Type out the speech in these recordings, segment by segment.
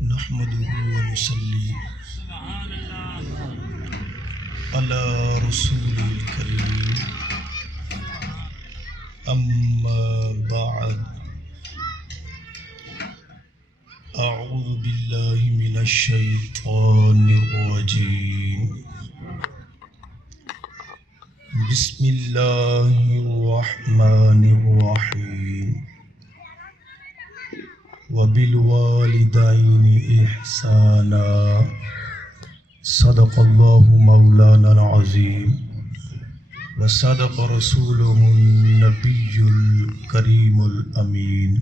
نحمده ونصلي على رسول الكريم أما بعد أعوذ بالله من الشيطان الرجيم بسم الله الرحمن الرحيم وبالوالدين إحسانا صدق الله مولانا العظيم وصدق رسوله النبي الكريم الأمين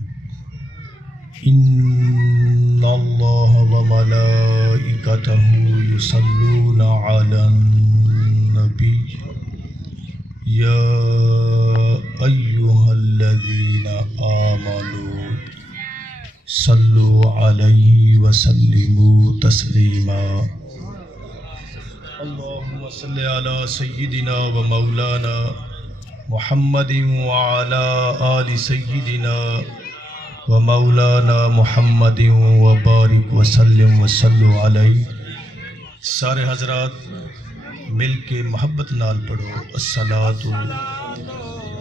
إن الله وملائكته يصلون على النبي يا أيها الذين آمنوا صلوا عليه وسلموا تسليما اللهم صل على سيدنا ومولانا محمد وعلى آل سيدنا ومولانا محمد وبارک وسلم وصلوا علیہ۔ سارے حضرات مل کے محبت نال پڑھو الصلاۃ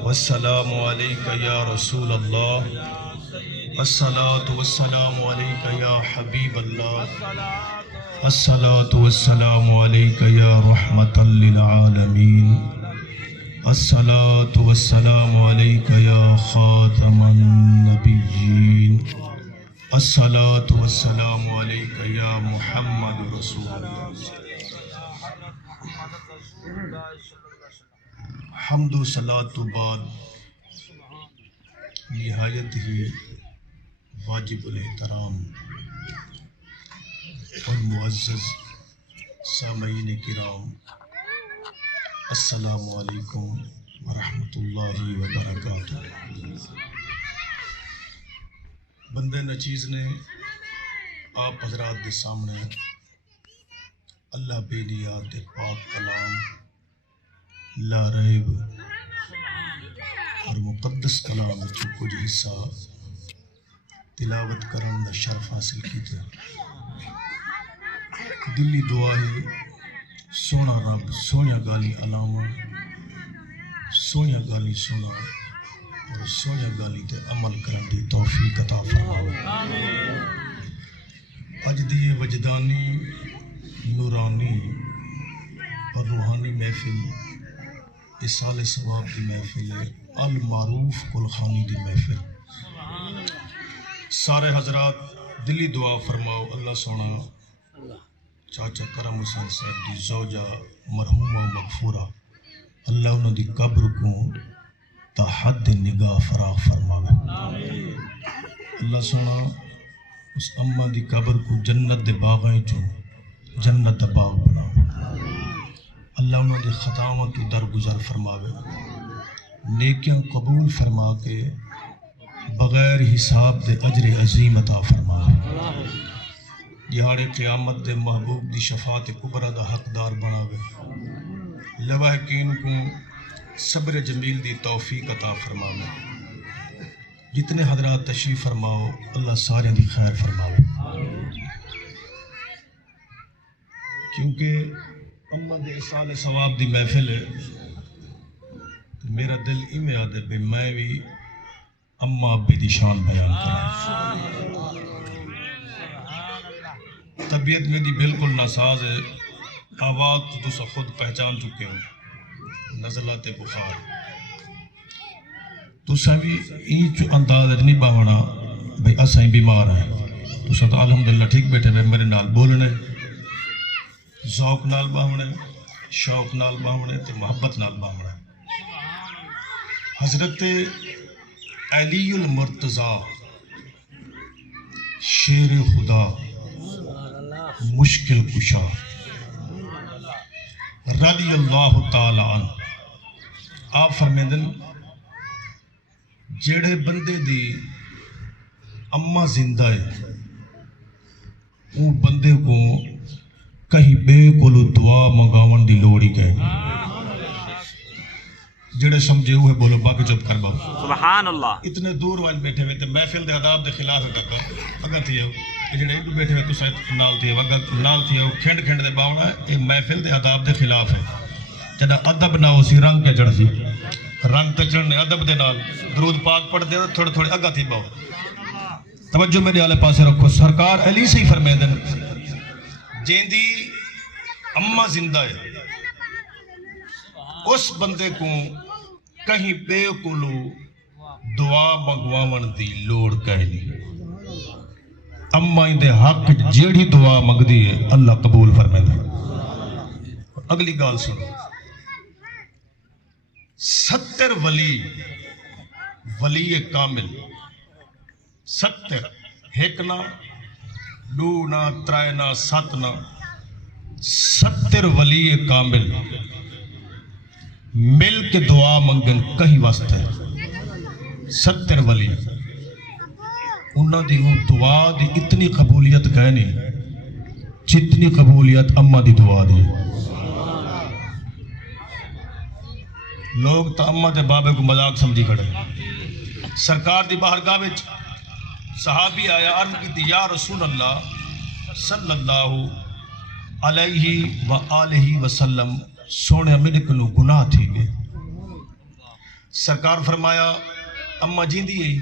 والسلام علیک یا رسول اللہ، الصلاۃ والسلام علیک یا حبیب اللہ، الصلاۃ والسلام علیک یا رحمۃ للعالمین، الصلاۃ والسلام علیک یا خاتم النبیین، الصلاۃ والسلام علیک یا محمد رسول اللہ۔ حمد و صلاۃ تو بعد نہایت ہی واجب الاحترام اور معزز سامعین کرام، السلام علیکم ورحمۃ اللہ وبرکاتہ۔ بندے نچیز نے آپ حضرات کے سامنے اللہ بے نیاز دے پاک کلام لا ریب اور مقدس کلام جو کچھ حصہ تلاوت کرن دا شرف حاصل کیتے۔ دلی دعا ہے سونا رب سونیا گالی علامہ سونیا گالی سونا اور سونیا گالی تے عمل کرن دی توفیق عطا فرماوے۔ اج دی وجدانی نورانی اور روحانی محفل اصال ثواب دی محفل ہے، المعروف کلخانی دی محفل۔ سارے حضرات دلی دعا فرماؤ اللہ سونا چاچا کرم حسین صاحب دی زوجہ مرحومہ مغفورہ اللہ انہوں دی قبر کو تا حد نگاہ فراغ فرماوے۔ اللہ سونا اس اماں دی قبر کو جنت دے باغائیں چوں جنت دا باغ بناوے۔ اللہ انہوں دی خطاوت تو درگزر فرماوے، نیکیاں قبول فرما کے بغیر حساب دے اجر عظیم عطا فرماوے۔ دیہاڑ قیامت دے محبوب دی شفاعت کبریٰ دا حقدار بناوے۔ لواحقین کو صبر جمیل دی توفیق عطا فرماوے۔ جتنے حضرات تشریف فرماؤ اللہ سارے دی خیر فرماوے۔ کیونکہ اماں دے اصال ثواب دی محفل ہے تو میرا دل ایویں آدھے بھی میں بھی اماں ابی دی شان بیان کروں۔ طبیعت میری بالکل ناساز ہے، آواز تو تسا خود پہچان چکے ہو، نزلات بخار۔ تسا بھی این انداز نہیں باونا بھئی اسائیں بیمار ہیں، تسا تو الحمدللہ ٹھیک بیٹھے ہوئے میرے نال بولنے، ذوق نال باونے، شوق نال باونے تے محبت نال باونے۔ حضرت علی المرتضیٰ شیر خدا مشکل کشا رضی اللہ تعالی عنہ آپ فرمیندن جڑے بندے دی اماں زندہ ہے وہ بندے کو کہیں بے کولو دعا منگاون دی لوڑی گئے، جڑے سمجھے ہوئے بولو باقی چپ کر باؤ۔ سبحان اللہ۔ اتنے دور والے بیٹھے ہوئے تھے محفل دے عذاب دے خلاف ہے ککا اگر تھی ہے جڑے بیٹھے ہوئے تو نال تھی وگا نال تھی کھنڈ کھنڈ دے باونا یہ محفل دے آداب دے خلاف ہے جدا ادب نہ ہو سی رنگ کے چڑھ سی رنگ تے چڑھنے ادب دے نال درود پاک پڑھ دے تھوڑے تھوڑے اگا تھی باؤ توجہ میرے آلے پاسے رکھو سرکار علی سے ہی فرمائے دن جیندی اماں زندہ ہے اس بندے کو کہیں بے کولو دعا منگواون دی لوڑ کہہ نہیں اماں دے حق جیڑی دعا منگ دی ہے اللہ قبول فرمائے دن اگلی گال سنو 70 ولی کامل 70 ایک نہ دو نہ ترائے نہ 7 نہ 70 ولی کامل مل کے دعا منگن کہیں واسطے 70 ولی انہاں دی دعا دی اتنی قبولیت کہنی جتنی قبولیت اماں دی دعا دی لوگ تا اماں دے بابے کو مذاق سمجھی کھڑے سرکار دی باہرگاہ وچ صحابی آیا عرض کی یا رسول اللہ صلی اللہ علیہ وآلہ وسلم سونے میرے کلو گناہ تھی گئے سرکار فرمایا اماں جیندی ہے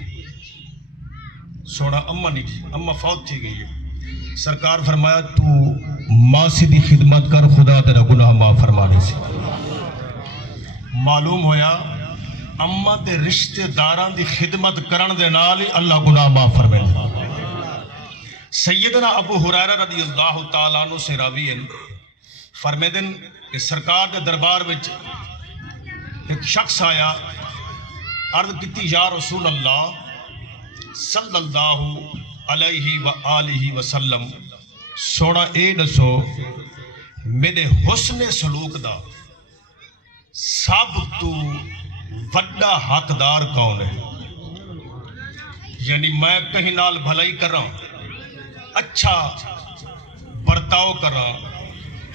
سونا اماں نہیں تھی اماں فوت تھی گئی ہے سرکار فرمایا تو ماسی دی خدمت کر خدا تیرا گناہ معاف فرمانے سے معلوم ہویا اماں دے رشتے داران دی خدمت کرن دے نال اللہ گناہ معاف فرمائے سیدنا ابو ہریرہ رضی اللہ تعالیٰ عنہ سے راوی ہیں فرمیدن کہ سرکار دے دربار وچ ایک شخص آیا عرض کیتی یا رسول اللہ صلی اللہ علیہ وآلہ وسلم سونا اے دسو میرے حسن سلوک دا سب تو وڈا حقدار کون ہے یعنی میں کہیں نال بھلائی کر رہا ہوں اچھا برتاؤ کر رہا ہوں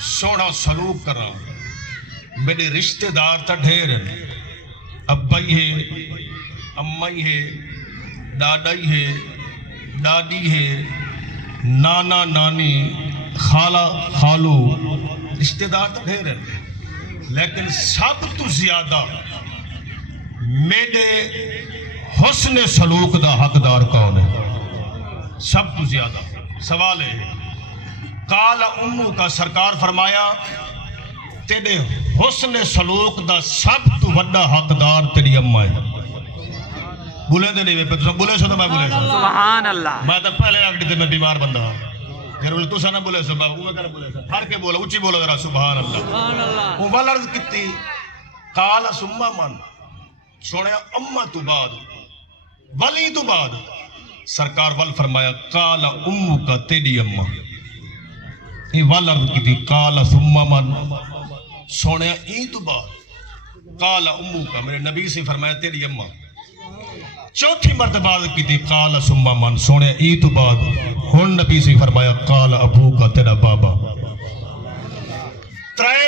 سونا سلوک کر رہا ہوں میرے رشتہ دار تا ڈھیر ہیں ابائی ہے امائی ہے دادائی ہے دادی ہے نانا نانی خالہ خالو رشتہ دار تا ڈھیر ہیں لیکن سب تو زیادہ میرے حسن سلوک دا حقدار کون ہے سب تو زیادہ سوال ہے قال امو کا سرکار فرمایا تیرے حسن سلوک دا سب تو وڈا حقدار تیری اماں ہے بولے دے نہیں بولے سو تو میں بولے سو سبحان اللہ میں تو پہلے آگے تھے میں بیمار بندہ ہوں جرول تو سانا بولے سو بابا وہ کہنا بولے سو ہر کے بولے اچھی بولے ذرا سبحان اللہ وہ والارض کتی قال سمہ من سوڑے امہ تو بعد ولی تو بعد سرکار وال فرمایا قال امو کا تیری امہ یہ والارض کتی قال سمہ من سوڑے ای تو بعد قال امو کا میرے نبی سے فرمایا تیری امہ چوتھی مرتبہ کی تھی قال سمہ من سونے ای تو بعد ہن نبی سے فرمایا قال ابو کا تیرا بابا ترائے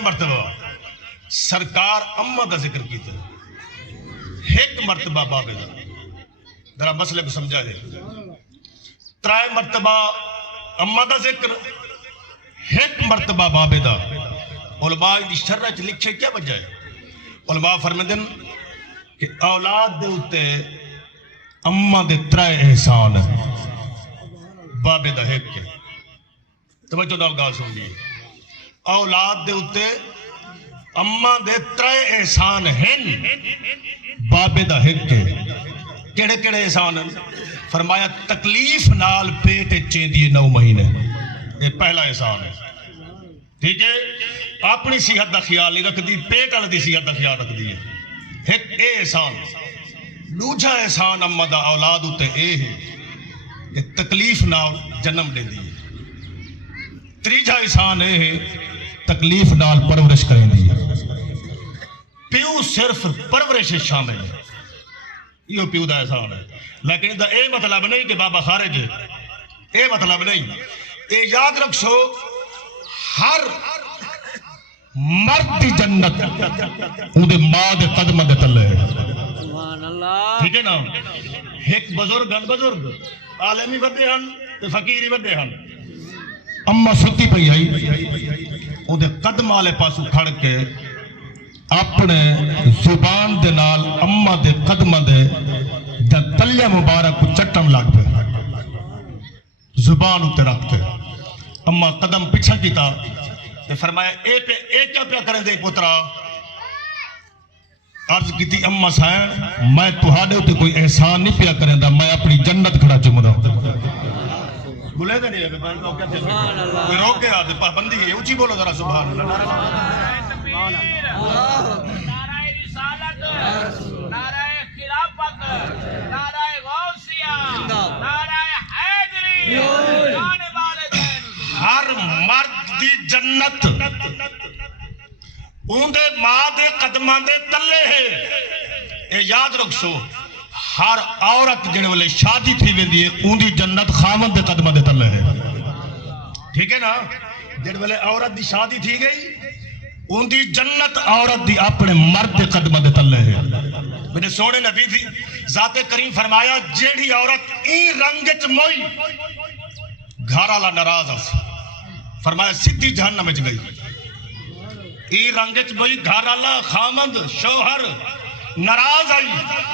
مرتبہ سرکار امہ دا ذکر کیتا ایک مرتبہ بابے دا ذرا مسئلے کو سمجھا جائے ترائے مرتبہ امہ دا ذکر ایک مرتبہ بابے دا علماء دی شرح چ لکھے کیا وجہ ہے علماء فرمیدن کہ اولاد دے اتے اماں دے ترائے احسان ہیں بابے دا ایک کے توجہ نال گال سن لیے اولاد دے اتے اماں دے ترائے احسان ہیں بابے دا ایک کے کیڑے کیڑے احسان ہیں فرمایا تکلیف نال پیٹ چیندی 9 مہینے یہ پہلا احسان ہے ٹھیک ہے اپنی صحت دا خیال نہیں رکھ دی پیٹ والے دی صحت دا خیال رکھ دی ہے ایک اے احسان دوجا احسان اماں دا اولاد ہوتے اے ہے کہ تکلیف نال جنم دے دی تیجا احسان اے ہے تکلیف نال پرورش کریں دی پیو صرف پرورش شامل ہے یہ پیو دا احسان ہے لیکن دا اے مطلب نہیں کہ بابا خارج ہے اے مطلب نہیں اے یاد رکھو ہر مرد دی جنت اندے ماں دے قدمہ دے تلے ہے ٹھیک ہے نا. ایک بزرگ عالمی وڈے ہن تے فقیر وڈے ہن. اما ستی پئی آئی او دے قدم والے پاسوں کھڑ کے اپنے زبان دے نال اما دے قدماں دے تلے مبارک کو چٹن لگ پے زبان اتنے رکھ کے. اما قدم پیچھا کیتا تے فرمایا اے کیا پیا کریں دے پترا. عرض کیتی اما سائن میں تہاڈے تے کوئی احسان نہیں پیا کریں دا, میں اپنی جنت کھڑا چمدا. بولے گا نہیں کوئی روک گیا پابندی ہے, اونچی بولو ذرا سبحان اللہ. نعرہ رسالت, نعرہ خلافت, نعرہ غوثیہ, نعرہ حیدری, جان والدین. ہر مرد دی جنت اندے ماں دے قدماں دے تلے ہے. اے یاد رکھو ہر عورت جڑے والے شادی تھی ویندی ہے اندی جنت خاوند دے قدماں دے تلے ہے. ٹھیک ہے نا. جڑے والے عورت دی شادی تھی گئی اندی جنت عورت دی اپنے مرد دے قدماں دے تلے ہے. میرے سونے نبی تھی ذات کریم فرمایا جیڑی عورت ای رنگ چ موئی گھر والا ناراض اس فرمایا سیدھی جہنم وچ گئی. ای رنگ چ موئی گھر والا خامند شوہر ناراض آئی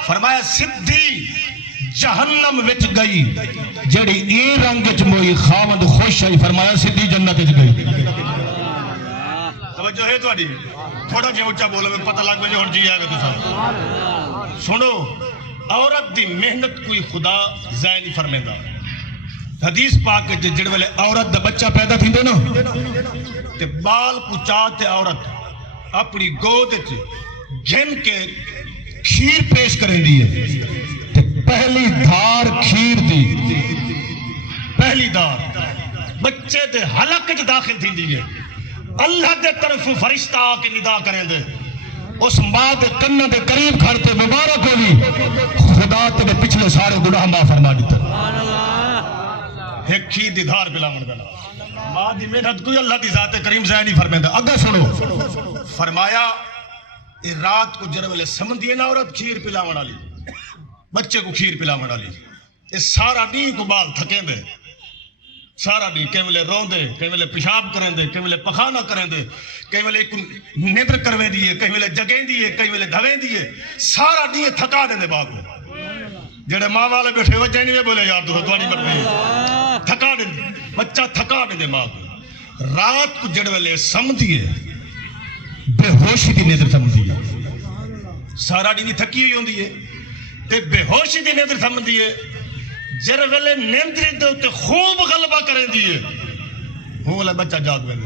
فرمایا سیدھی جہنم وچ گئی. جیڑی ای رنگ چ موئی خامند خوش آئی فرمایا سیدھی جنت وچ گئی. توجہ ہے تھوڑی تھوڑا جہا اونچا بولو میں پتہ لگ وجے ہن جی آ گیا تساں. سنو عورت دی محنت کوئی خدا ضائع نہیں فرمیندا. حدیث پاک جڑے والے عورت دا بچہ پیدا تھیندے نا تے بال کچا تے عورت اپنی گود وچ گھن کے کھیر پیش کریں دی ہے تے پہلی دھار کھیر دی پہلی دھار بچے دے حلق وچ داخل تھیندی ہے. اللہ دے طرف فرشتہ آ کے ندا کریں دے اس ماں دے کنہ دے قریب کھڑتے مبارک ہوئی خدا تے پچھلے سارے گناہ معاف فرما دیتا. ایک کھیر دی دھار پلاون دا ماں دی محنت کوئی اللہ دی ذات کریم ضائع نہیں فرمیندا. اگے سنو فرمایا اے رات کو جڑے ویلے سمندی ہے نا عورت کھیر پلاون والی بچے کو کھیر پلاون والی اے سارا ڈی کو بال تھکیں دے سارا ڈی کئی ویلے روندے کئی ویلے پیشاب کریں دے کئی ویلے پخانہ کریں دے کئی ویلے نیندر کرویں دیئے کئی ویلے جگیں دیئے کئی ویلے دھویں دیئے سارا ڈی تھکا دیں دے باپ کو. جڑے ماں والے بیٹھے وجہ نہیں بولے یار تو تھوڑی مرضی تھکا دیں بچہ تھکا دیں دے ماں کو. رات کو جڑے ویلے سمجھی ہے بے ہوشی دی نیندر سمجھی ہے سارا ڈی تھکی ہوئی ہوندی ہے تے بے ہوشی دی نیندر سمجھی ہے. جر ویلے نیندری دے تے خوب غلبہ کریں دیئے ہوں والا بچہ جاگ ویلے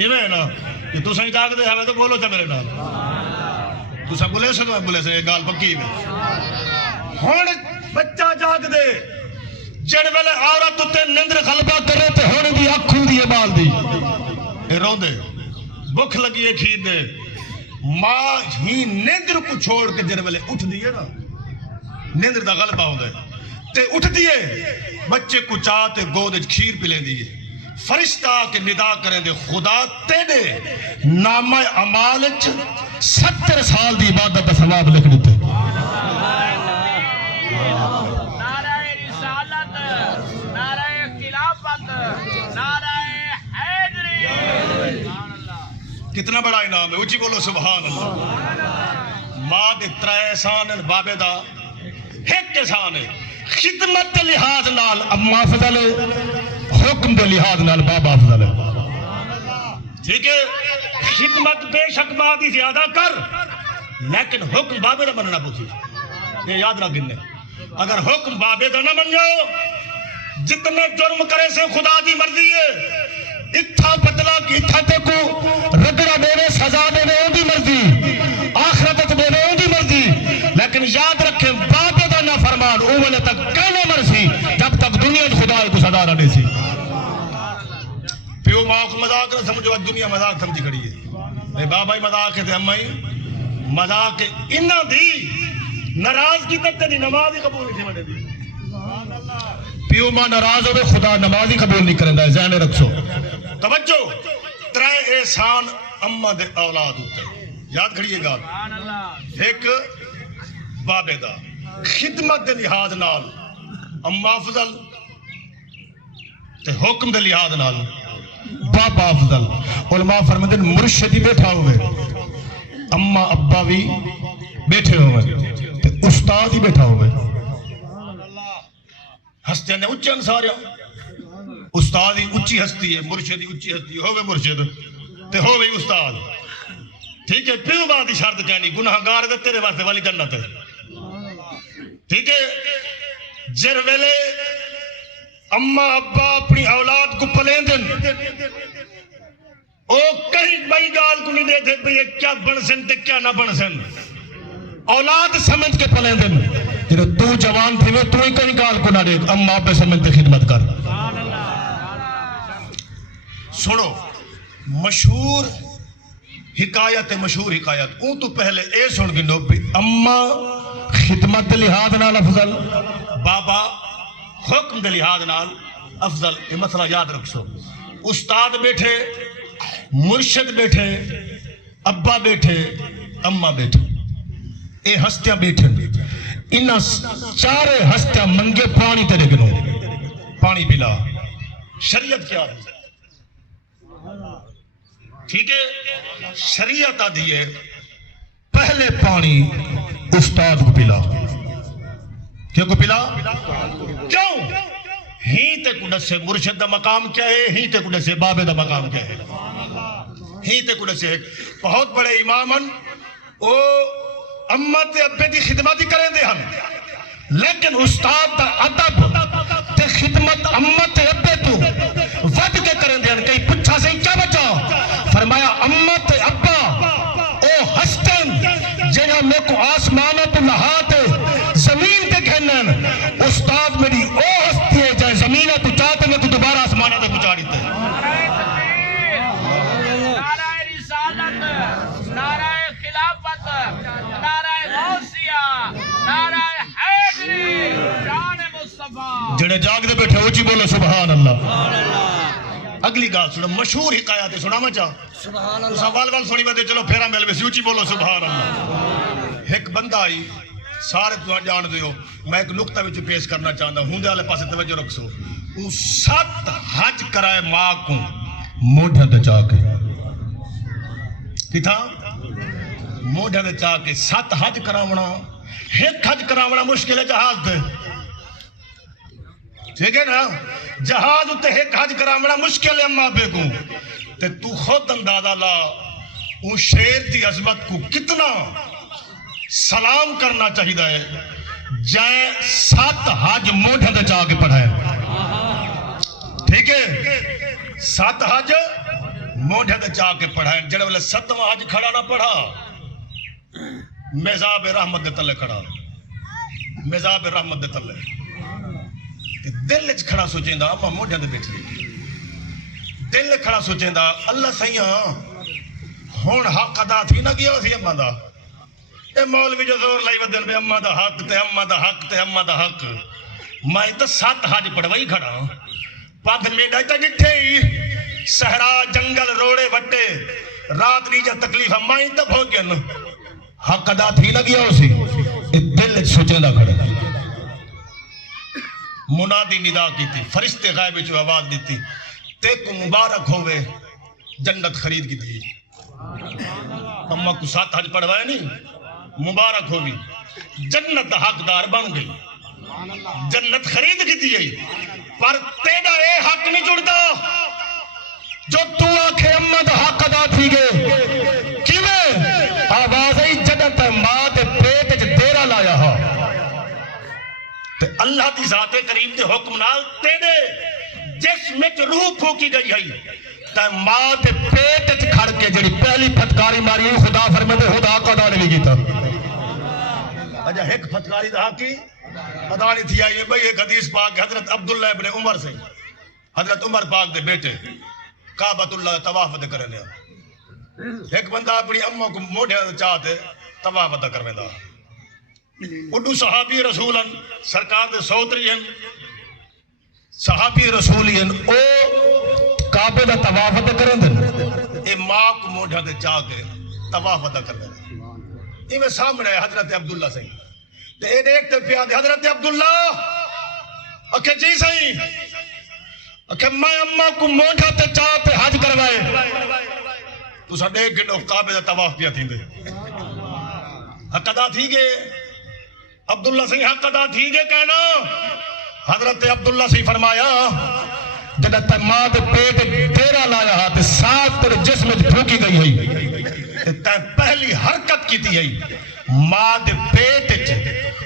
یہ میں نا کہ تو سہی جاگ دے ہمیں تو بولو چا میرے نام تو سب بولے سکو بولے سے گال پکی میں ہون بچہ جاگ دے جر ویلے عورت تے نیندر غلبہ کرے تے ہونے دی اکھوں دی بال دی اے رو دے بکھ لگی ہے کھیر دے ماں ہی نیندر کو چھوڑ کے جر ویلے اٹھ دیئے نا نیندر دا غلبہ ہو دے تے اٹھ دیئے بچے کو چاہتے گود کھیر پلیں دیئے فرشتہ کے ندا کریں دے خدا تیرے نامہ عمال 70 سال دی عبادت دا ثواب لکھ دیتے. نعرہ رسالت, نعرہ خلافت, نعرہ حیدری. کتنا بڑا انعام ہے اونچی بولو سبحان اللہ. ماں دے ترے احسان بابے دا ایک احسان ہے خدمت دے لحاظ نال اما افضل ہے حکم دے لحاظ نال بابا افضل ہے. ٹھیک ہے خدمت بے شک ماں دی زیادہ کر لیکن حکم بابے دا مننا پوچھی یہ یاد رکھ گنے. اگر حکم بابے دا نہ من جاؤ جتنے جرم کرے سے خدا دی مرضی ہے اتھا بدلا کی اتھا تے کو رگڑا دے سزا دے ان دی مرضی آخرت دے ان دی مرضی. لیکن یاد رکھیں بابے دا نہ فرمان اولے تک کہنے مرضی جب تک دنیا خدا کو سزا نہ دے سی. پیو ماں کو مذاق نہ سمجھو دنیا مذاق سمجھی کھڑی ہے بابا ہی مذاق ہے اما ہی مذاق انہاں دی ناراض کی تک تیری نماز ہی قبول نہیں تھی دی. پیو ماں ناراض ہوئے خدا نماز ہی قبول نہیں کرندا ہے ذہن رکھو. توجہ ترے احسان اما دے اولاد ہوتے یاد کھڑیے گا سبحان اللہ ایک بابے دا خدمت دے لحاظ نال اما افضل تے حکم دے لحاظ نال بابا افضل. علماء فرماتے ہیں مرشد ہی بیٹھا ہوئے, اما ابا بھی بیٹھے ہوئے تے استاد ہی بیٹھا ہوئے. ہستیاں نے اچھے انسار استاد ہی اچھی ہستی ہے, مرشد ہی اچھی ہستی ہوئے مرشد تے ہوئے استاد. ٹھیک ہے, پیو بات ہی شرط کہنی گناہگار دے تیرے واسطے والی جنت ہے. ٹھیک ہے, جر ویلے اما ابا اپنی اولاد کو پلیں دن او کہیں بھائی گال کو نہیں دیتے بھئی یہ کیا بن سن تے کیا نہ بن سن, اولاد سمجھ کے پلیں دن. جنہوں تو جوان تھے تو ہی کہیں گال کو نہ دے, اما ابا سمجھ کے خدمت کر. سنو مشہور حکایت مشہور حکایت اون تو پہلے اے سن گنو بھی اما خدمت دے لحاظ نال افضل, بابا حکم دے لحاظ نال افضل. یہ مسئلہ یاد رکھو. استاد بیٹھے, مرشد بیٹھے, ابا بیٹھے, اما بیٹھے, اے ہستیاں بیٹھے. انہاں چارے ہستیاں منگے پانی تیرے گنو, پانی پلا. شریعت کیا ہے؟ ٹھیک ہے, شریعت آدھی ہے پہلے پانی استاد کو پلا. کیا کو پلا؟ کیوں؟ ہی تے کو دسے مرشد دا مقام کیا ہے, ہی تے کو دسے بابے دا مقام کیا ہے, ہی تے کو دسے. بہت بڑے امامن او اما تے ابے دی خدمت ہی کریں دے ہم, لیکن استاد دا ادب تے خدمت اما تے ابے تو ود کے کریں دے ہم. کئی پچھا سے کیا بچا؟ فرمایا اما تے ابا او ہستن جنہاں میں کو آسمانہ تو نہاتے زمین تے گھنن, استاد میری او ہستی ہے جائے زمینہ تو چاہتے میں کو دوبارہ آسمانہ تے پچھا دیتے. نعرہ رسالت, نعرہ خلافت, نعرہ غوثیہ, نعرہ حیدری, جان مصطفیٰ. جڑے جاگ دے بیٹھے اوچی بولو سبحان اللہ. اگلی گال سنو, مشہور حکایت سنا میں چاہ سوال وال سنی بات چلو پھیرا مل بسی اوچی بولو سبحان اللہ. ایک بندہ آئی, سارے تو جان دیو, میں ایک نقطہ وچ پیش کرنا چاہتا ہوں, دے والے پاسے توجہ رکھ سو. وہ 7 حج کرائے ماں کو موڑھا دے چاہ کے, کتھا موڑھا دے چاہ کے 7 حج کراونا. ایک حج کراونا مشکل ہے جہاز دے, ٹھیک ہے نا, جہاز اتے ایک حج کراونا مشکل ہے اما بے کو. تے تو خود اندازہ لا اون شیر دی عظمت کو کتنا سلام کرنا چاہیے ہے جائے 7 حج موڑھا دے چاہ کے پڑھائے. ٹھیک ہے, 7 حج موڑھا دے چاہ کے پڑھائے. جڑے والے 7واں حج کھڑا نہ پڑھا, میزاب رحمت دے تلے کھڑا, میزاب رحمت دے تلے. دل اچ کھڑا سوچیں دا اما موڑھا دے بیٹھے, دل کھڑا سوچیں دا اللہ سیاں ہون حق ادا تھی نہ گیا سی اما دا. اے مولوی جو زور لائی ودن بے اما دا حق تے اما دا حق تے اما دا حق. میں تو 7 حج پڑھوائی کھڑا, پاک میڈا تا جٹھے ہی صحرا جنگل روڑے وٹے رات ریجا تکلیف میں تب ہو گیا نا, حق ادا تھی نہ گیا اسی. دل سوچیں دا کھڑا, منادی ندا کی تھی, فرشتے غائب جو آواز دی تھی, تے کو مبارک ہوئے جنت خرید کی تھی. اما کو 7 حج پڑھوائے نہیں, مبارک ہوگی جنت حقدار بن گئی, جنت خرید کی تھی. پر تیرا اے حق نہیں جڑتا جو تو آنکھے اما دا حق ادا تھی گئے. کیویں آواز ہی جنت ماں دے پیٹ چ تیرا لایا ہا, تے اللہ دی ذات کریم دے حکم نال تیرے جسم وچ روح پھوکی گئی ہے. تے ماں دے پیٹ چ کھڑ کے جڑی پہلی پھٹکاری ماری خدا فرماندے خدا کا ادا نہیں کیتا. اجا ایک پھٹکاری دا کی ادا نہیں تھی آئی. بھئی ایک حدیث پاک حضرت عبداللہ ابن عمر سے, حضرت عمر پاک دے بیٹے کعبۃ اللہ طواف دے کرنے. ایک بندہ اپنی اماں کو موڑھے چاہتے طواف دا کرویندا. اڈو صحابی رسولن سرکار دے سوتری ہیں, صحابی رسولی ہیں, او کعبے دا طواف دے کرن دے. اے ماں کو موڑھے چاہ کے طواف ادا کر رہے ہیں میں سامنے ہے حضرت عبداللہ صحیح تے اے دیکھتے پیاد حضرت عبداللہ اکھے جی صحیح اکھے میں اممہ کو موڑھا تے چاہ تے حج کروائے تو سا دیکھ گنو کعبے دا طواف پیا تھی دے حق ادا تھی گے عبداللہ صحیح حق ادا تھی گے کہنا حضرت عبداللہ صحیح فرمایا جدہ تے ماں دے پیٹ تیرا لایا تے ساتھ تیرے جسم دھوکی گئی ہے تے پہلی حرکت کی تھی ہے ماں دے پیٹ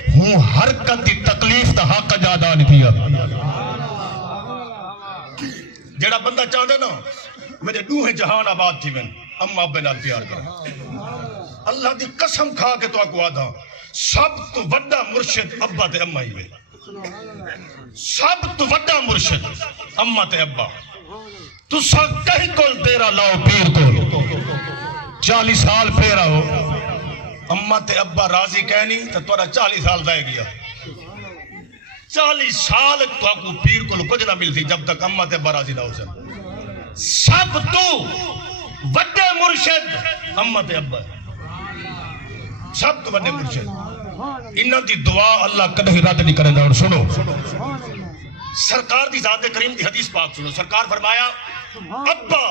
ہوں حرکت دی تکلیف تا حق جادا نہیں تھی جڑا بندہ چاہتے نا میرے دوہیں جہان آباد تھی میں اماں ابے نال پیار کر اللہ دی قسم کھا کے تو آکو آدھا سب تو وڈا مرشد ابا تے اماں ہی میں سب تو وڈا مرشد اماں تے ابا تو سا کہیں کول تیرا لاؤ پیر کول 40 سال پھیرا ہو اماں تے ابا راضی کہنی تو تورا 40 سال دائے گیا 40 سال تو آکو پیر کول کچھ نہ ملتی جب تک اماں تے ابا راضی نہ ہو سن سب تو وڈے مرشد اماں تے ابا سب تو وڈے مرشد انہاں دی دعا اللہ کدھے رد نہیں کرے اور سنو سرکار دی ذات کریم دی حدیث پاک سنو سرکار فرمایا ابا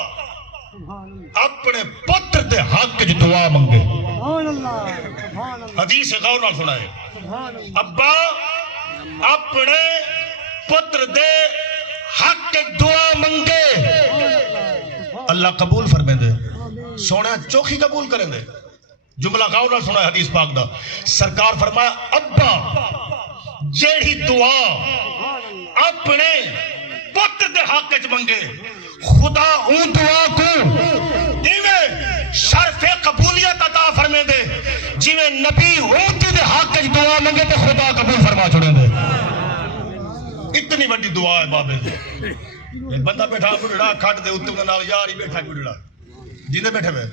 اپنے پتر دے حق جو دعا منگے حدیث غور نال سنائے ابا اپنے پتر دے حق دعا منگے اللہ قبول فرمے دے سونے چوکھی قبول کریں دے جملہ غور نال سنا ہے حدیث پاک دا سرکار فرمایا ابا جیڑی دعا اپنے پتر دے حق وچ منگے خدا اون دعا کو دیویں شرف قبولیت عطا فرمے دے جویں نبی اون دے حق وچ دعا منگے تے خدا قبول فرما چھوڑے دے اتنی بڑی دعا ہے بابے دے بندہ بیٹھا بڑھڑا کھٹ دے اتنے نال یار ہی بیٹھا بڑھڑا جیندے بیٹھے ہوئے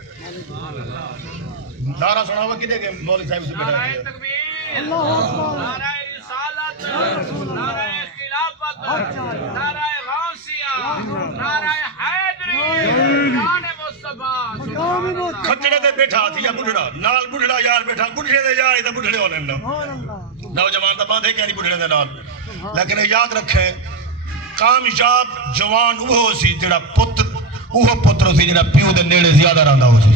نعرہ سنا ہوا کدے کہ مولوی صاحب سے بیٹھا نعرہ تکبیر نعرہ رسالت نعرہ خلافت نعرہ غوثیہ نعرہ حیدری شان مصطفیٰ کھٹڑے دے بیٹھا تھی یا بڑھڑا نال بڑھڑا یار بیٹھا بڑھڑے دے یار تے بڑھڑے ہونے نا نوجوان دا باندھے کہنی بڑھڑے دے نال لیکن یاد رکھیں کامیاب جوان وہ سی جڑا پتر وہ پتر سی جڑا پیو دے نیڑے زیادہ رہندا ہو سی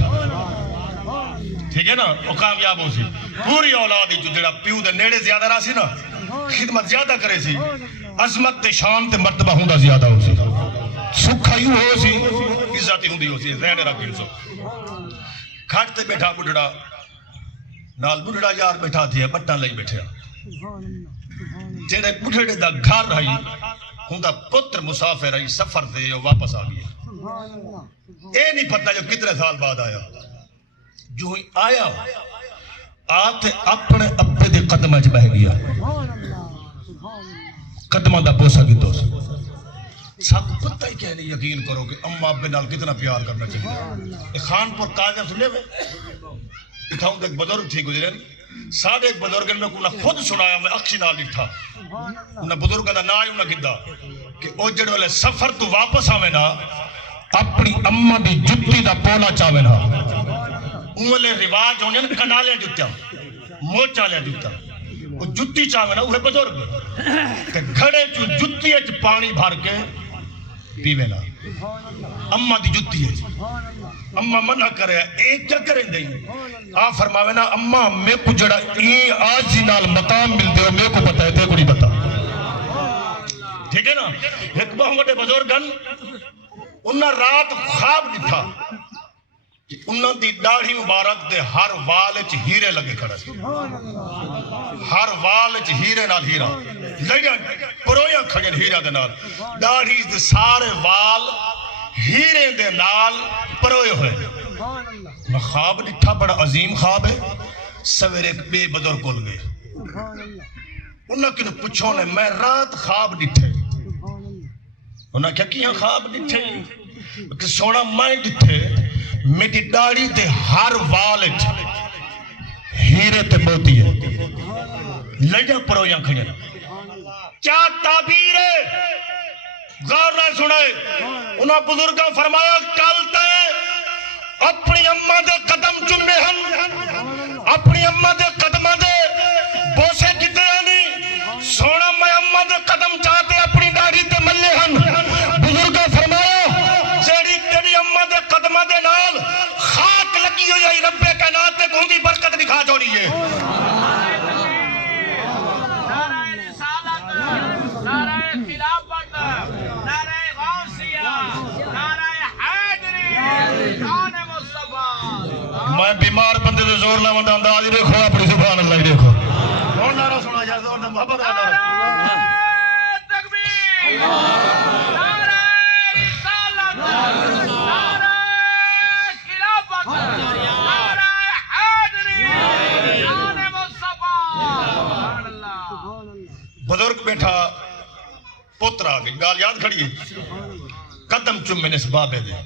ٹھیک ہے نا وہ کامیاب ہو سی پوری اولاد جو جڑا پیو دے نیڑے زیادہ رہا سی نا خدمت زیادہ کرے سی عظمت تے شان تے مرتبہ ہوندا زیادہ ہو سی سکھا یوں ہو سی عزت ہوندی ہو سی ذہن رکھیں سو کھٹ تے بیٹھا بڑھڑا نال بڑھڑا یار بیٹھا تھی بٹاں لئی بیٹھیا جڑے بڑھڑے دا گھر رہی ہوندا پتر مسافر رہی سفر دے واپس آ گیا اے نہیں پتہ جو کتنے سال بعد آیا جو ہی آیا آتے اپنے ابے دے قدمہ چ بہ گیا قدمہ دا بوسا کی دوست سب پتہ ہی کہنے یقین کرو کہ اماں ابے نال کتنا پیار کرنا چاہیے خان پور قاضی سنے ہوئے اتھاؤں ایک بزرگ تھی گزرے ساڑھے ایک بزرگ نے کو خود سنایا میں اکشی نال لکھا انہیں بزرگ دا نا ہی انہیں کہتا کہ او جڑ والے سفر تو واپس آوے نا اپنی اماں دی جتی دا پولا چاوے نا انہوں رواج ہونے کنالے جتیا موچا لیا جتا وہ جتی چاہے نا وہ بزرگ کہ گھڑے جو جتی ہے پانی بھر کے پیوے نا اماں دی جتی ہے اماں منع کرے ایک کیا کریں دیں آپ فرماوے نا اماں میں کو جڑا این آج جی نال مقام مل دے میں کو پتہ ہے تے کو نہیں پتہ ٹھیک ہے نا ایک بہت بڑے بزرگن انہاں رات خواب دکھا انہوں دی داڑھی مبارک دے ہر والچ ہیرے لگے کھڑا سی ہر والچ ہیرے نال ہیرا لگے پرویاں کھڑے ہیرا دے نال داڑھی دے سارے وال ہیرے دے نال پروئے ہوئے میں خواب ڈٹھا بڑا عظیم خواب ہے سویرے بے بزرگ کول گئے انہوں نے پوچھو نے میں رات خواب ڈٹھے انہوں نے کیا کیا خواب ڈٹھے کہ سونا میں ڈٹھے میری داڑھی دے ہر والچ ہیرے تے موتی ہے لجا پرویاں کھڑے کیا تعبیر ہے غور نہ سنائے انہاں بزرگاں فرمایا کل تے اپنی اما دے قدم چومے ہن اپنی اما دے قدماں دے بوسے کیتے نہیں سونا میں اما دے قدم چاہتے اپنی داڑھی تے ملے ہن بزرگاں فرمایا جیڑی تیری اما دے قدماں دے نال خاک لگی ہوئی رب کائنات تے گھوندی برکت دکھا چھوڑی ہے میں بیمار بندے دے زور نہ مندا انداز دیکھو اپنی سبحان اللہ دیکھو کون نعرہ سنا یار زور نہ محبت دا نعرہ تکبیر نعرہ رسالت نعرہ خلافت نعرہ حیدری جان مصطفی سبحان اللہ بزرگ بیٹھا پتر آ گئی گال یاد کھڑی ہے قدم چومے اس بابے دے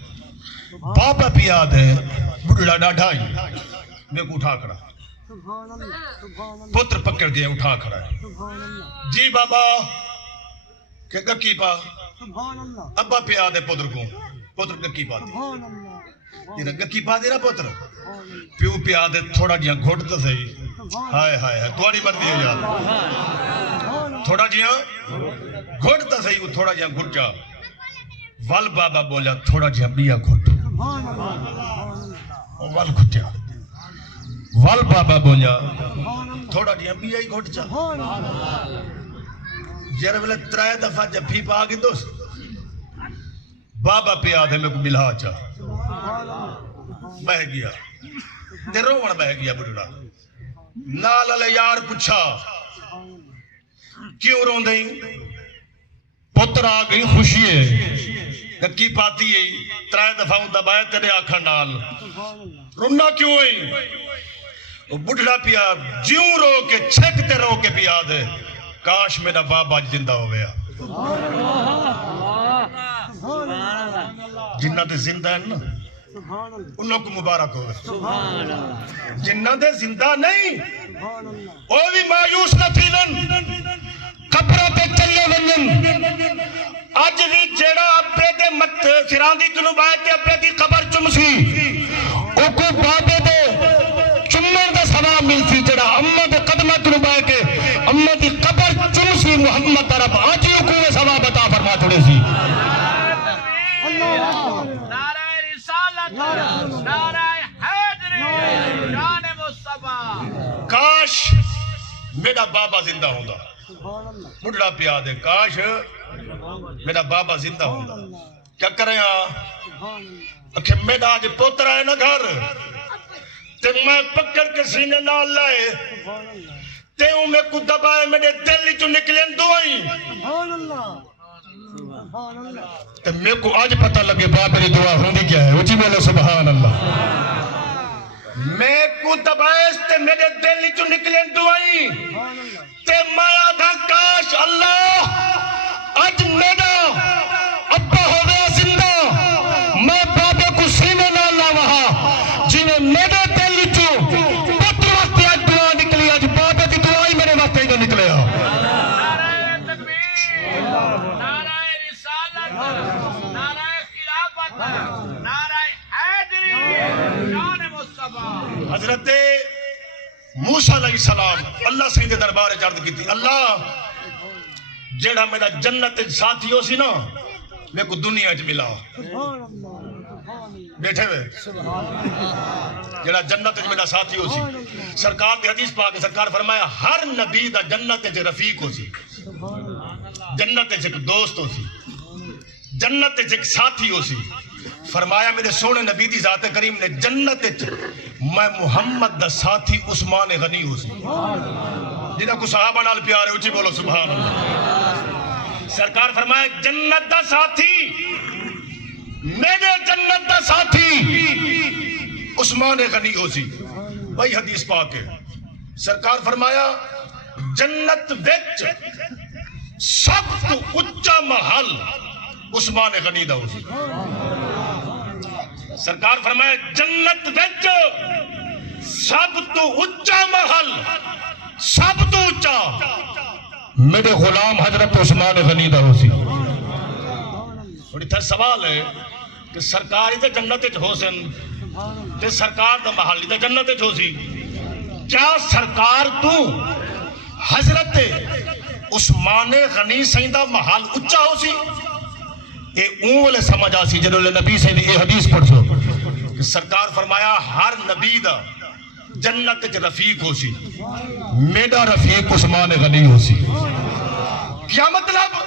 بابا بھی یاد ہے بڑھڑا ڈاڑھا ہی میں کو اٹھا کھڑا پتر پکڑ دیا اٹھا کھڑا ہے جی بابا کہ گکی پا ابا پہ یاد ہے پتر کو پتر گکی پا دے گکی پا دے نا پتر پیو پہ یاد ہے تھوڑا جیاں گھوٹ تو صحیح ہائے ہائے ہائے توڑی مرضی ہو جا تھوڑا جیاں گھوٹ تو صحیح وہ تھوڑا جیاں گھٹ جا وال بابا بولا تھوڑا جیاں بیا گھوٹ وال گھٹیا وال بابا بولا تھوڑا جیاں بیا ہی گھٹ جا جیرے بلے ترائے دفعہ جب پھی پا آگی دوست بابا پہ آدھے میں کو ملا چاہ بہ گیا دے روڑ بہ گیا بڑھڑا نال علی یار پچھا کیوں رون دیں پتر آگئی خوشی ہے گکی پاتی ہے ترائے دفعہ دبائے تیرے آکھا نال رونا کیوں ہے وہ بڑھڑا پیا جیوں رو کے چھکتے رو کے پیا دے کاش میرا بابا زندہ ہو گیا جنہ دے زندہ ہیں نا انہوں کو مبارک ہو گئے جنہ دے زندہ نہیں وہ بھی مایوس نہ تھینن قبرہ پہ چلے ونن آج بھی جیڑا اپنے دے مت سراندی جنوب آئے تے اپنے دی قبر چمسی او کو بابے دے چمر دے ثواب ملتی جیڑا امہ دے قدمہ جنوب آئے کے امہ دی قبر چمسی محمد طرف آجیوں کو وہ ثواب عطا فرما تھوڑے سی نعرہ رسالت نعرہ حیدری جان مصطفیٰ کاش میرا بابا زندہ ہوندہ بڑھڑا پیا دے کاش میرا بابا زندہ ہوندہ کیا کریں کہ میرا آج پوتر آئے نا گھر تے میں پکڑ کے سینے نال لائے تے ہوں میں کو دبائے میرے دل جو نکلیں دعائیں تے میں کو آج پتہ لگے باپ میری دعا ہوندی کیا ہے اچھی بولو سبحان اللہ میں کو دبائے تے میرے دل جو نکلیں دعائیں تے میں آدھا کاش اللہ آج میرا ابا ہو گیا زندہ میں بابے کو سینے نہ لا وہاں جنہیں میرے دل جو پتر وقت آج دعا نکلی آج بابے کی دعائی میرے وقت ہی نہ نکلے نعرہ تکبیر نعرہ رسالت نعرہ خلافت نعرہ حیدری جان مصطفیٰ حضرت موسیٰ علیہ السلام اللہ سیدھے دربار عرض کی تھی اللہ جیڑا میرا جنت ساتھی ہو سی نا میں کو دنیا جو ملا بیٹھے ہوئے جیڑا جنت جو میرا ساتھی ہو سی سرکار دی حدیث پاک سرکار فرمایا ہر نبی دا جنت جو رفیق ہو سی جنت جو دوست ہو سی جنت جو ساتھی ہو سی فرمایا میرے سونے نبی دی ذات کریم نے جنت میں محمد دا ساتھی عثمان غنی ہو سی جنہاں کو صحابہ نال پیارے اچھی بولو سبحان اللہ سرکار فرمایا جنت دا ساتھی میرے جنت دا ساتھی عثمان غنی ہو سی بھائی حدیث پاک ہے سرکار فرمایا جنت وچ سب تو اچھا محل عثمان غنی دا ہو سی سرکار فرمایا جنت وچ سب تو اچھا محل سب تو اچھا میرے غلام حضرت عثمان غنی دا ہو سی اور اتھا سوال ہے کہ سرکاری تے جنت ہو سن تے سرکار دا محل دا جنت وچ ہو سی کیا سرکار تو حضرت عثمان غنی سائیں دا محل اچا ہو سی اے اون والے سمجھ آ سی جدوں نبی سے یہ حدیث پڑھو کہ سرکار فرمایا ہر نبی دا جنت وچ رفیق ہو سی میرا رفیق عثمان غنی ہو سی کیا مطلب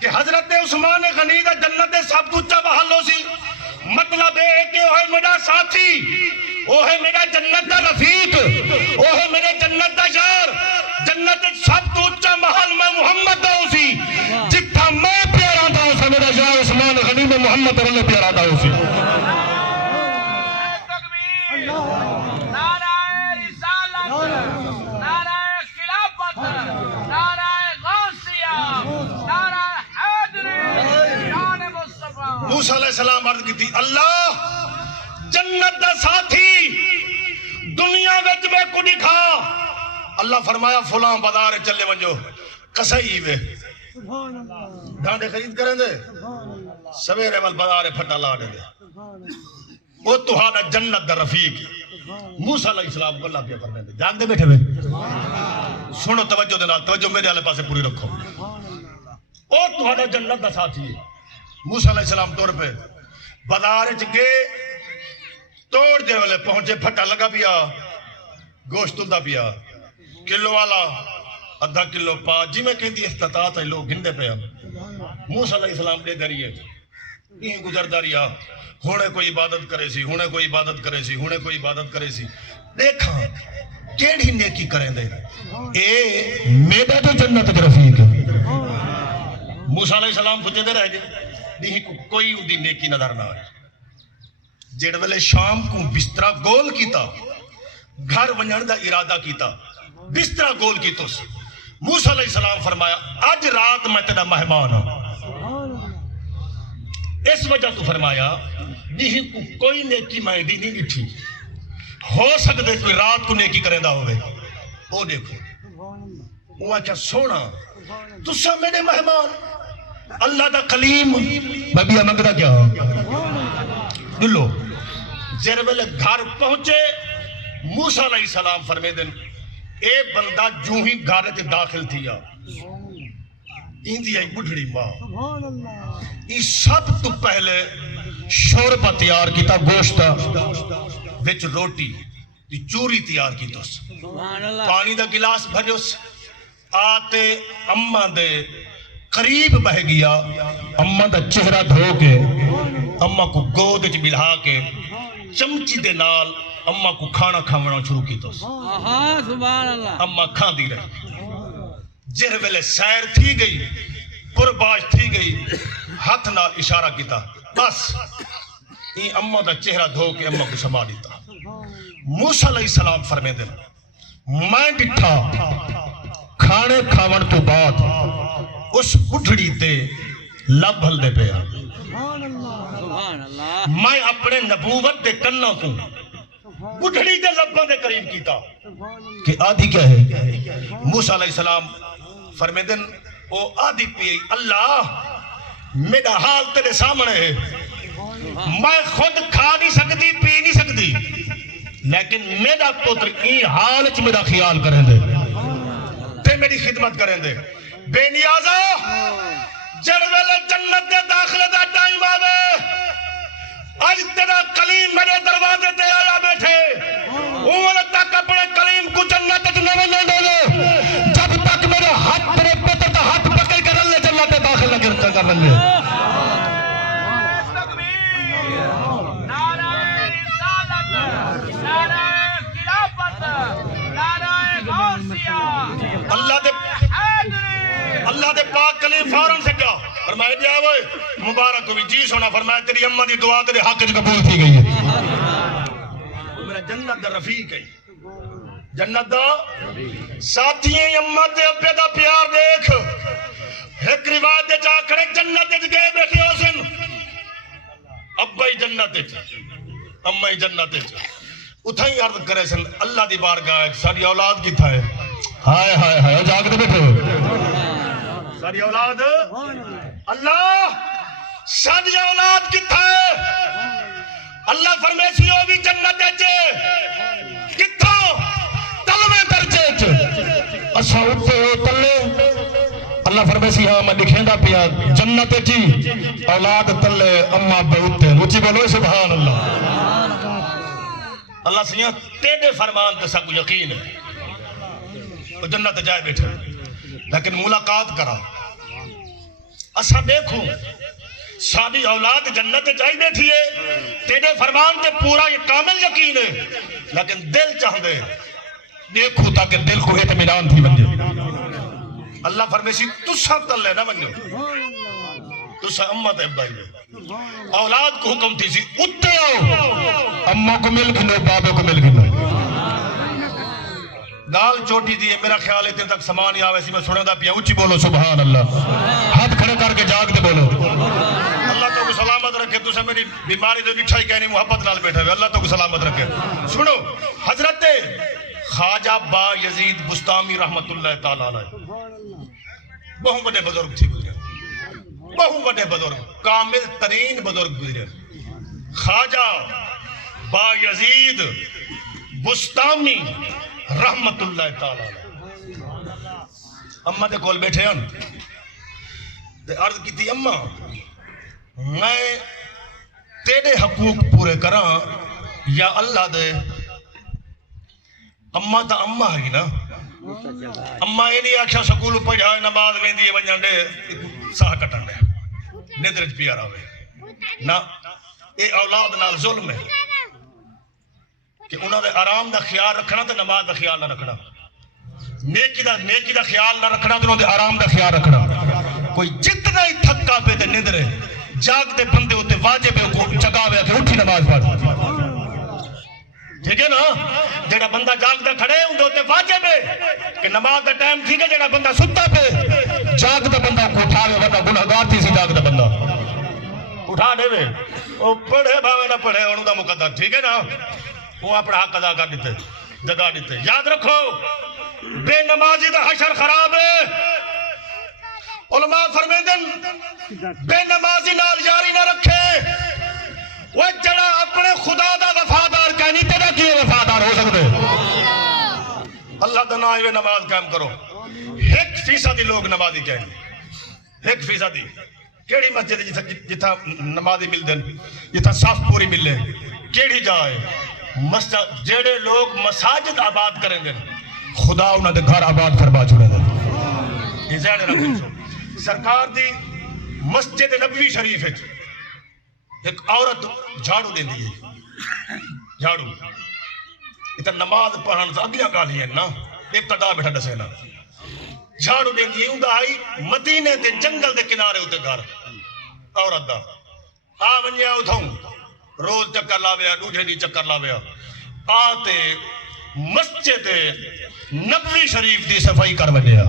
کہ حضرت عثمان غنی دا جنت دے سب تو اونچا محل ہو سی مطلب ہے کہ وہ ہے میرا ساتھی وہ ہے میرا جنت دا رفیق وہ ہے میرے جنت دا یار جنت دے سب تو اونچا محل میں محمد دا ہو سی جتھا میں پیارا دا ہو سا میرا یار عثمان غنی میں محمد رلے پیارا دا ہو سی نعرہ رسالت نعرہ خلافت نعرہ غوثیہ نعرہ حیدری شان مصطفیٰ موسیٰ علیہ السلام عرض کی تھی اللہ جنت دا ساتھی دنیا وچ میں کو دکھا اللہ فرمایا فلاں بازار چلے ونجو کسائی وے ڈانڈے خرید کریں دے سویرے وال بازار پھٹا لا دے وہ تہاڈا جنت دا رفیق موسیٰ علیہ السلام کو اللہ پیا کرنے دے جاگ دے بیٹھے ہوئے سنو توجہ دے نال توجہ میرے والے پاسے پوری رکھو او تہاڈا جنت دا ساتھی ہے موسیٰ علیہ السلام طور پہ بازار وچ گئے توڑ دے والے پہنچے پھٹا لگا پیا گوشت تلدا پیا کلو والا ادھا کلو پا جی میں کہندی استطاعت ہے لوگ گھندے پیا موسیٰ علیہ السلام دے دریا یہ گزردا رہیا ہونے کوئی عبادت کرے سی ہونے کوئی عبادت کرے سی ہونے کوئی عبادت کرے سی دیکھا کیڑی نیکی کریں دے اے میرا تو جنت دا رفیق ہے موسیٰ علیہ السلام سوچے دے رہ گئے نہیں کوئی اندی نیکی نظر نہ آئے جڑ ویلے شام کو بسترا گول کیتا گھر ونجن دا ارادہ کیتا بسترا گول کیتا موسیٰ علیہ السلام فرمایا آج رات میں تیرا مہمان ہوں اس وجہ تو فرمایا نہیں کوئی نیکی میں دی نہیں ڈٹھی ہو سکتے کوئی رات کو نیکی کرے دا ہوئے وہ دیکھو وہ اچھا سونا تسا میرے مہمان اللہ دا کلیم میں بھی امنگدہ کیا دلو زیر ویلے گھر پہنچے موسیٰ علیہ السلام فرمے دن اے بندہ جو ہی گھر تے داخل تھیا ایندی آئی بڑھڑی ماں یہ سب تو پہلے شوربہ تیار کیتا گوشتا وچ روٹی چوری تیار کیتا پانی دا گلاس بھجوس آتے اممہ دے قریب بہ گیا اممہ دا چہرہ دھو کے اممہ کو گود وچ بلہا کے چمچی دے نال اممہ کو کھانا کھانا شروع کیتا اممہ کھان دی رہی جہر ویلے سیر تھی گئی قرباش تھی گئی ہاتھ نال اشارہ کیتا بس یہ اممہ دا چہرہ دھو کے اممہ کو سما دیتا موسیٰ علیہ السلام فرمے دے میں ڈٹھا کھانے کھاون تو بعد اس بڑھڑی تے لب ہل دے پیا میں اپنے نبوت دے کنہ کو بڑھڑی دے لبوں دے قریب کیتا کہ آدھی کیا ہے موسیٰ علیہ السلام فرمے دن او آدھی پی اللہ میرا حال تیرے سامنے ہے میں خود کھا نہیں سکتی پی نہیں سکتی لیکن میرا پتر این حال چ میرا خیال کریں دے تے میری خدمت کریں دے بے نیازا جڑویلے جنت دے داخلے دا ٹائم آوے آج تیرا کلیم میرے دروازے تے آیا بیٹھے اول تک اپنے کلیم کو جنت نہ لے لے جب تک میرے ہاتھ تیرے پتر دا ہاتھ پکڑ کر اللہ جنت داخل نہ کر لے اللہ دے پاک کلیم فوراں سے کیا فرمایا دیا ہوئے مبارک ہوئی جی سونا فرمایا تیری اممہ دی دعا تیرے حق جو قبول تھی گئی ہے وہ میرا جنت دا رفیق ہے جنت دا ساتھییں اممہ دے اپنے دا پیار دیکھ ایک روایت دے جا کھڑے جنت دے گئے بیٹھے ہو سن ابائی جنت دے امائی جنت دے اتھائی عرض کرے سن اللہ دی بارگاہ ساری اولاد کی تھا ہے ہائے ہائے ہائے جاگ دے بیٹھے ساری اولاد اللہ ساری اولاد کی تھا ہے اللہ فرمیسی ہو بھی جنت اچے کتھوں تلوے درجے چ اسا اٹھے ہو تلے اللہ فرمیسی ہاں میں لکھیں دا پیا جنت چی اولاد تلے اما بے اٹھے اچھی بولو سبحان اللہ اللہ سیاں تیرے فرمان تے سب یقین ہے وہ جنت جائے بیٹھے لیکن ملاقات کرا اسا دیکھوں ساری اولاد جنت جائی بیٹھی ہے تیرے فرمان تے پورا یہ کامل یقین ہے لیکن دل چاہ دے دیکھو تاکہ دل کو اطمینان تھی بن جائے اللہ فرمیسی تسا تل لے نہ بن جائے تسا امت ابائی لے اولاد کو حکم تھی سی اٹھے آؤ اماں کو مل گنو بابے کو مل گنو گال چوٹی دیئے میرا خیال ہے تین تک سامان یا ویسی میں سنے دا پیا اچھی بولو سبحان اللہ ہاتھ کھڑے کر کے جاگ دے بولو اللہ تو کو سلامت رکھے تو سے میری بیماری تو نٹھائی کہنی محبت نال بیٹھے ہوئے اللہ تو کو سلامت رکھے سنو حضرت خواجہ با یزید بستامی رحمت اللہ تعالیٰ علیہ بہت بڑے بزرگ تھی گزرے بہت بڑے بزرگ کامل ترین بزرگ گزرے خواجہ با یزید بستامی رحمت اللہ تعالیٰ اممہ دے کول بیٹھے ہیں تے عرض کی تھی اممہ میں تیرے حقوق پورے کراں یا اللہ دے اممہ تا اممہ ہے نا اممہ یہ نہیں آکھا سکول پڑھائے نماز میں دیئے بنجان دے ساہ کٹن دے ندرج پیارا ہوئے نا اے اولاد نال ظلم ہے کہ انہوں نے آرام دا خیال رکھنا تو نماز دا خیال نہ رکھنا نیکی دا خیال نہ رکھنا تو انہوں نے آرام دا خیال رکھنا کوئی جتنا ہی تھکا پہ دے ندرے جاگ دے بندے ہوتے واجب ہے کو جگہ ہوئے کہ اٹھی نماز پڑھ ٹھیک ہے نا جیڑا بندہ جاگ دے کھڑے ہوں ہوتے واجب ہے کہ نماز دا ٹائم ٹھیک ہے جیڑا بندہ ستا پہ جاگ دے بندہ کو اٹھا رہے ورنہ گناہگار تھی سی جاگ دے بندہ اٹھا دے وے وہ پڑھے بھاوے نہ پڑھے انہوں دا مقدر ٹھیک ہے نا وہ اپنا حق ادا کر دیتے جگہ دیتے یاد رکھو بے نمازی دا حشر خراب ہے علماء فرمیدن بے نمازی نال یاری نہ رکھے وہ جڑا اپنے خدا دا وفادار کہنی تیرا کیوں وفادار ہو سکتے اللہ دا نائے نماز قائم کرو 1% لوگ نمازی کہنی 1% کیڑی مسجد جتھا نمازی مل دن جتھا صاف پوری ملے کیڑی جائے مسجد جیڑے لوگ مساجد آباد کریں گے خدا انہوں نے گھر آباد فرما چھوڑے گا یہ ذہن رکھیں سرکار دی مسجد نبوی شریف ہے ایک عورت جھاڑو دے دیئے جھاڑو اتنا نماز پڑھن سے اگلیاں گالی ہیں نا ابتدا بیٹھا ڈسے نا جھاڑو دے دیئے اندہ آئی مدینے دے جنگل دے کنارے ہوتے گھر عورت دا ونجے اتھاؤں روز چکر لاویا دوجھے دی چکر لاویا آتے مسجد نبوی شریف دی صفائی کر بنیا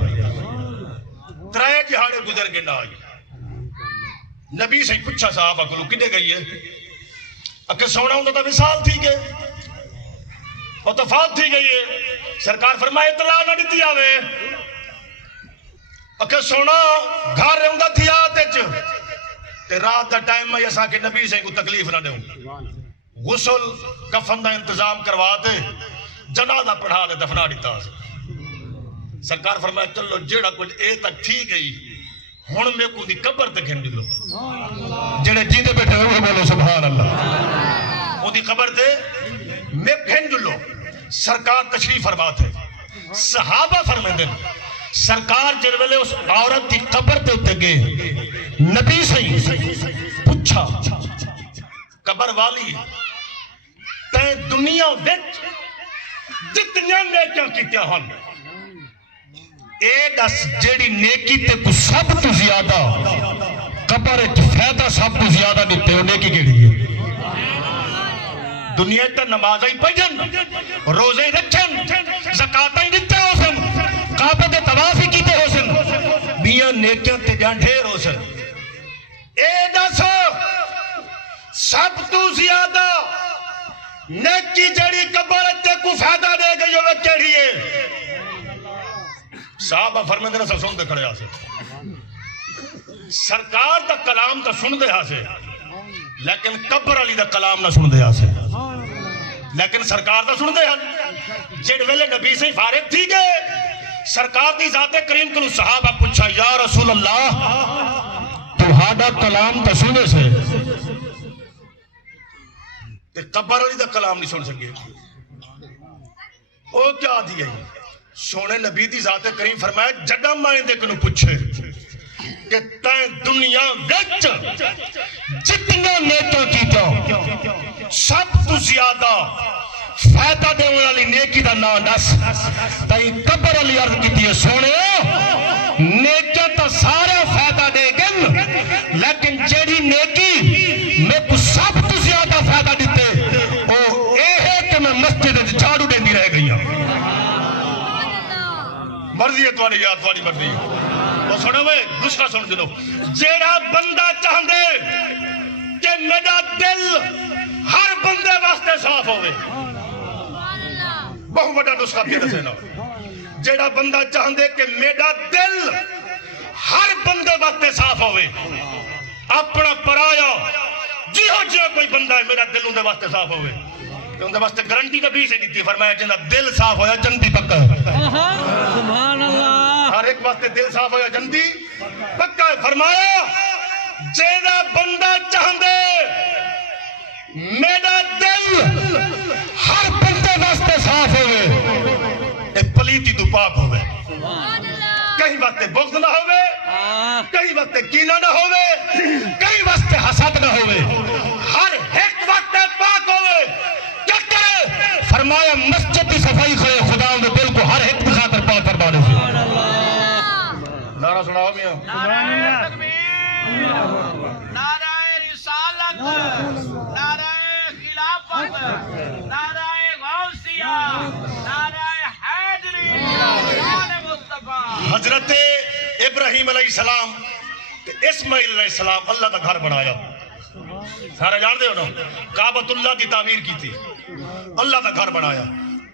ترائے جہاڑے گزر کے نہ آئی نبی سے پچھا صحابہ کو کدے گئی ہے اکھے سونا ہوں تو وصال تھی گئے اور تفات تھی گئی ہے سرکار فرمائے اطلاع نہ دیتی آوے اکھے سونا گھر رہوں گا تھی آتے تے رات دا ٹائم میں ایسا کہ نبی سے کوئی تکلیف نہ دوں غسل کفن دا انتظام کرواتے جنازہ پڑھا دے دفنا دیتا سرکار فرمایا چلو جیڑا کچھ اے تک تھی گئی ہن میں کو دی قبر تے گھن دلو جڑے جیندے بیٹھے ہوئے بولو سبحان اللہ وہ دی قبر تے میں گھن دلو سرکار تشریف فرماتے صحابہ فرمیندے سرکار جڑ ویلے اس عورت دی قبر تے اتے گئے نبی سے پوچھا قبر والی تے دنیا وچ جتنیاں نیکیاں کیتیاں ہن اے دس جیڑی نیکی تے کو سب تو زیادہ قبر وچ فائدہ سب تو زیادہ دیتے ہو نیکی کیڑی ہے دنیا تے نمازاں ہی پڑھن روزے ہی رکھن زکاتاں ہی دتے ہو سن کعبے تے طواف ہی کیتے ہو سن میاں نیکیاں تے جان ڈھیر ہو سن اے دس سب تو زیادہ نیکی جڑی قبر تے کو فائدہ دے گئی وہ کیڑی ہے صحابہ فرمیندے نے سن دے کھڑے آسے سرکار دا کلام تا سن دے آسے لیکن قبر علی دا کلام نہ سن دے آسے لیکن سرکار دا سن دے ہن جڑ ویلے نبی سے فارغ تھی گئے سرکار دی ذات کریم کو صحابہ پوچھا یا رسول اللہ تہاڈا کلام تے سنے سے تے قبر علی دا کلام نہیں سن سکے او کیا دی گئی سونے نبی دی ذات کریم فرمایا جڑا میں دے کنو پوچھے کہ تائیں دنیا وچ جتنا نیکیاں کیتا سب تو زیادہ فائدہ دینے والی نیکی دا نام دس تائیں قبر علی عرض کیتی ہے سونے نیکیاں تو سارا فائدہ دے گن لیکن جیڑی نیکی میں کو سب تو زیادہ فائدہ دیتے او اے ہے کہ میں مسجد جھاڑو دیندی رہ گئی ہوں مرضی ہے تمہاری یاد تمہاری مرضی وہ سنو میں دوسرا سن سنو جیڑا بندہ چاہندے کہ میرا دل ہر بندے واسطے صاف ہوئے بہت بڑا نسخہ پھر سنو جیڑا بندہ چاہندے کہ میرا دل ہر بندے واسطے صاف ہوئے اپنا پرایا جی ہو جی کوئی بندہ ہے میرا دل اندے واسطے صاف ہوئے تو اندے واسطے گارنٹی نبی سے دیتی فرمایا جنہ دل صاف ہویا جنتی پکا ہے سبحان اللہ ہر ایک واسطے دل صاف ہویا جنتی پکا ہے فرمایا جیڑا بندہ چاہندے میرا دل ہر بندے واسطے صاف ہوئے اے پلیتی تو پاک ہوئے کہیں واسطے بغض نہ ہوئے کہیں واسطے کینہ نہ ہوئے کہیں واسطے حسد نہ ہوئے ہر ایک واسطے پاک ہوئے کیا کرے فرمایا مسجد کی صفائی کرے خدا نے دل کو ہر ایک کی خاطر پاک فرما دے نعرہ سناؤ میاں نعرہ تکبیر نعرہ رسالت نعرہ خلافت نعرہ غوثیہ نعرہ حیدری شان مصطفیٰ حضرت ابراہیم علیہ السلام اسماعیل علیہ السلام اللہ کا گھر بنایا سارے جان دے ہو نا کعبۃ اللہ کی تعمیر کی تھی اللہ کا گھر بنایا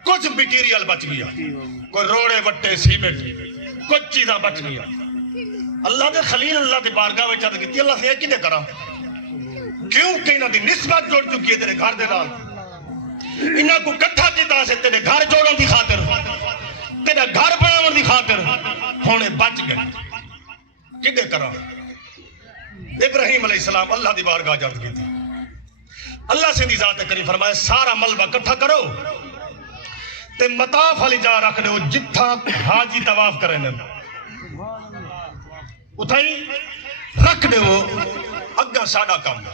کچھ مٹیریل بچ گیا کوئی روڑے وٹے سیمنٹ کچھ چیزاں بچ گیا اللہ دے خلیل اللہ دے بارگاہ میں چاہتے کی اللہ سے یہ کی دے کرا کیوں کہ انہاں دی نسبت جوڑ چکی ہے تیرے گھر دے نال انہاں کو کٹھا کیتا سے تیرے گھر جوڑن دی خاطر تیرے گھر بناون دی خاطر ہونے بچ گئے کی دے کرا ابراہیم علیہ السلام اللہ دی بارگاہ جاتے کی تھی اللہ سے دی ذات کریم فرمایا سارا ملبہ کٹھا کرو تے مطاف علی جا رکھ دے جتھا حاجی طواف کریں اتھائی رکھ دے وہ اگا ساڑا کام ہے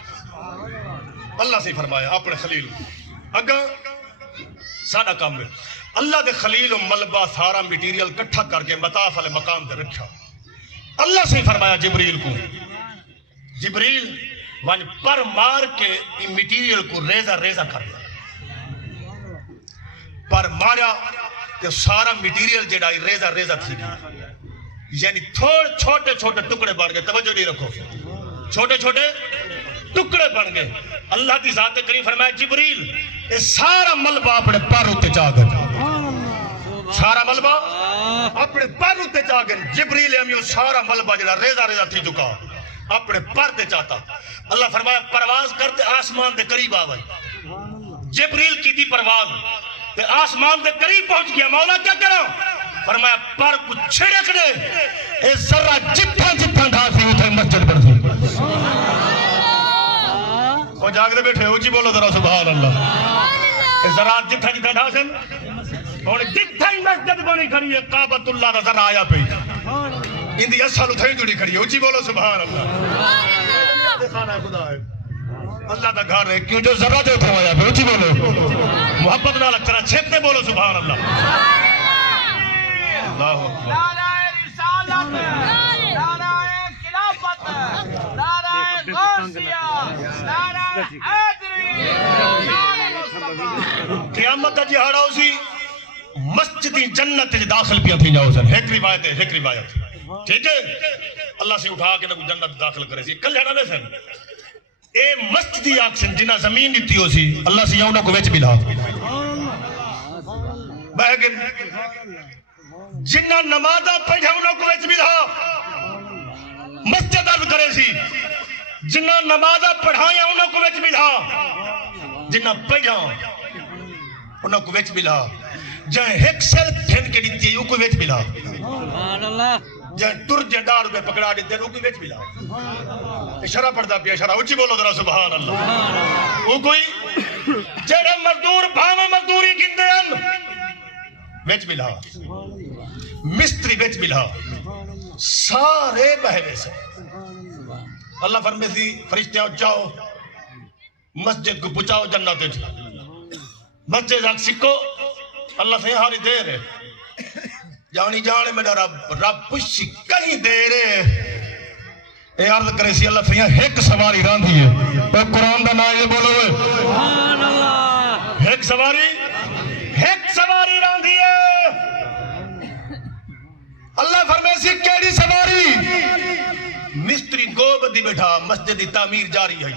اللہ سے فرمایا اپنے خلیل اگا ساڑا کام ہے اللہ دے خلیل و ملبہ سارا میٹیریل کٹھا کر کے مطاف علی مقام دے رکھا اللہ سے فرمایا جبریل کو جبریل وان پر مار کے میٹیریل کو ریزہ ریزہ کر دیا پر مارا کہ سارا میٹیریل جڑا ریزہ ریزہ تھی گیا یعنی چھوٹے چھوٹے ٹکڑے بن گئے توجہ نہیں رکھو چھوٹے چھوٹے ٹکڑے بن گئے اللہ کی ذات کریم فرمایا جبریل یہ سارا ملبہ اپنے پر ہوتے جا گئے سارا ملبہ اپنے پر ہوتے جا گئے جبریل ہمیں سارا ملبہ جڑا ریزہ ریزہ تھی چکا اپنے پر تے چاہتا اللہ فرمایا پرواز کرتے آسمان دے قریب آوائی جبریل کی تھی پرواز تے آسمان دے قریب پہنچ گیا مولا کیا کرو فرمایا پر کو چھڑک دے اے ذرہ جتھا جتھا ڈھا سی اتھے مسجد پر سی وہ جاگ دے بیٹھے ہو جی بولو ذرا سبحان اللہ اے ذرہ جتھا جتھا ڈھا سی اور جتھا ہی مسجد بنی کھڑی ہے کعبۃ اللہ دا ذرہ آیا پہ ان دی اصل اتھے ہی جڑی کھڑی ہے جی بولو سبحان اللہ خانہ خدا ہے اللہ دا گھر ہے کیوں جو ذرہ جو اتھا آیا پہ جی بولو محبت نہ لگ کرا چھپتے بولو سبحان اللہ نعرہ رسالت نعرہ خلافت نعرہ غوثیہ نعرہ حیدری شان مصطفیٰ قیامت جی ہاڑا اسی مسجدی جنت داخل پیا تھی جاؤ سن ایک روایت ہے ایک روایت ٹھیک ہے اللہ سے اٹھا کے نہ جنت داخل کرے سی کل جانا میں سن اے مسجدی آکسن جنہ زمین دیتی ہو سی اللہ سے یونہ کو ویچ ملا بہگن جنہ نمازہ پڑھا انہوں کو ویچ ملا مسجد عرض کرے سی جنہ نمازہ پڑھایا انہوں کو وچ ملا جنہ پڑھا انہوں کو وچ ملا جہاں ایک سر تھن کے دیتی ہے کو وچ ملا جہاں ترجے ڈار میں پکڑا دیتے ہیں کو وچ ملا اشارہ پڑھتا پیا اشارہ اچھی بولو ذرا سبحان اللہ وہ کوئی جڑے مزدور بھاوے مزدوری گندے ہیں وچ ملا مستری وچ ملا سارے بہوے سے اللہ فرمے سی فرشتے جاؤ مسجد کو پہنچاؤ جنت مسجد آگ سکو اللہ سے ہاری دیر ہے جانی جانے میں رب پوچھی کہیں دیر ہے اے عرض کرے سی اللہ سے ایک سواری راندھی ہے اے قرآن دا نام یہ بولو سبحان اللہ ایک سواری راندھی ہے اللہ فرمے سی کیڑی سواری مستری گوب دی بیٹھا مسجد دی تعمیر جاری ہے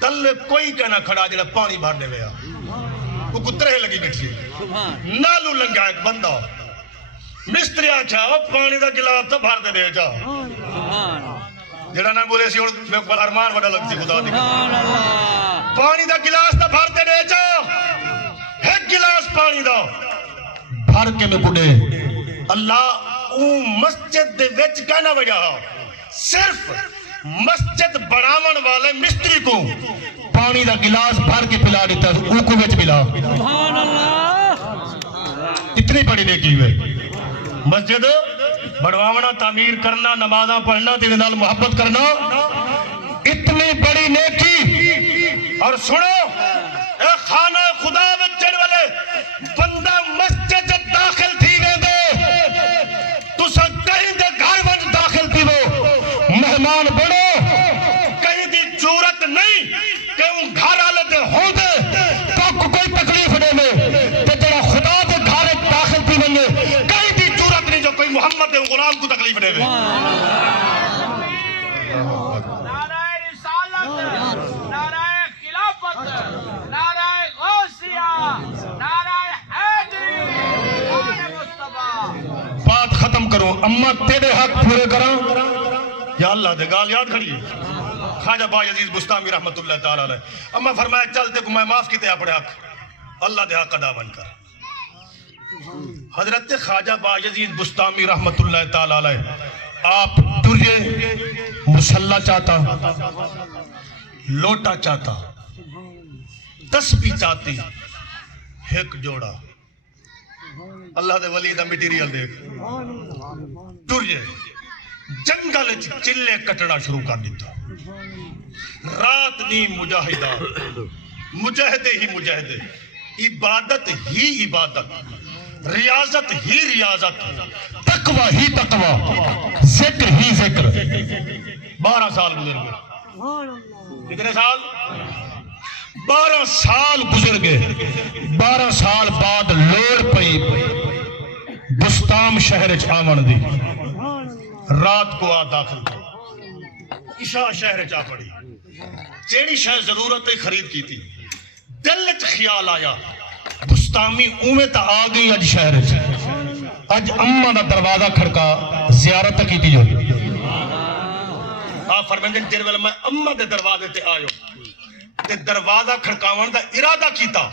تل کوئی کہنا کھڑا جڑا پانی بھر دے ویا وہ کترے لگی بیٹھی نالو لنگا ایک بندہ مستری آچھا پانی دا گلاس تو بھر دے جا جڑا نہ بولے سی میں کو ارمان وڈا لگتی خدا دی پانی دا گلاس تو بھر دے جا ایک گلاس پانی دا بھر کے میں بڑے اللہ مسجد دے وچ کہنا وجہ صرف مسجد بڑھاون والے مستری کو پانی دا گلاس بھر کے پلا دیتا ہے او کو وچ ملا سبحان اللہ اتنی بڑی نیکی ہے مسجد بڑھوانا تعمیر کرنا نمازاں پڑھنا تیرے نال محبت کرنا اتنی بڑی نیکی اور سنو اے خانہ خدا وچ جڑ والے بندہ مسجد داخل تھی گئے دے تو سا کہیں دے گھر وچ داخل تھی وہ مہمان بڑھو کہیں دی جورت نہیں کہ ان گھر آلے دے ہو دے تو کوئی تکلیف دے میں کہ تیرا خدا دے گھر داخل تھی بنگے کہیں دی جورت نہیں جو کوئی محمد دے غلام کو تکلیف دے میں نعرہ رسالت نعرہ خلافت نعرہ غوثیہ نعرہ حیدری نعرہ مصطفیٰ بات ختم کرو اما تیرے حق پورے کراں یا اللہ دے گال یاد کھڑی ہے خواجہ با یزید بستامی رحمت اللہ تعالیٰ علیہ اما فرمایا چلتے کو میں معاف کیتے اپنے حق اللہ دے حق ادا بن کر حضرت خواجہ با یزید بستامی رحمت اللہ تعالیٰ علیہ آپ ٹریے مسلح چاہتا لوٹا چاہتا تسبیح چاہتی ایک جوڑا اللہ دے ولی دا میٹیریل دیکھ ٹریے جنگل چلے کٹنا شروع کر دیتا رات نی مجاہدہ مجاہدے ہی مجاہدے عبادت ہی عبادت ریاضت ہی ریاضت تقوی ہی تقوی ذکر ہی ذکر 12 سال گزر گئے کتنے سال 12 سال گزر گئے 12 سال بعد لوڑ پئی بستام شہر آمن دی رات کو آ داخل عشاء شہر چاہ پڑی چیڑی شہر ضرورت خرید کی تھی دل چ خیال آیا بستامی اومے تا آ گئی اج شہر اج اممہ دا دروازہ کھڑکا زیارت کی تھی جو آپ فرمیندن تیرے والا میں اممہ دے دروازے تے آئیو تے دروازہ کھڑکاون دا ارادہ کیتا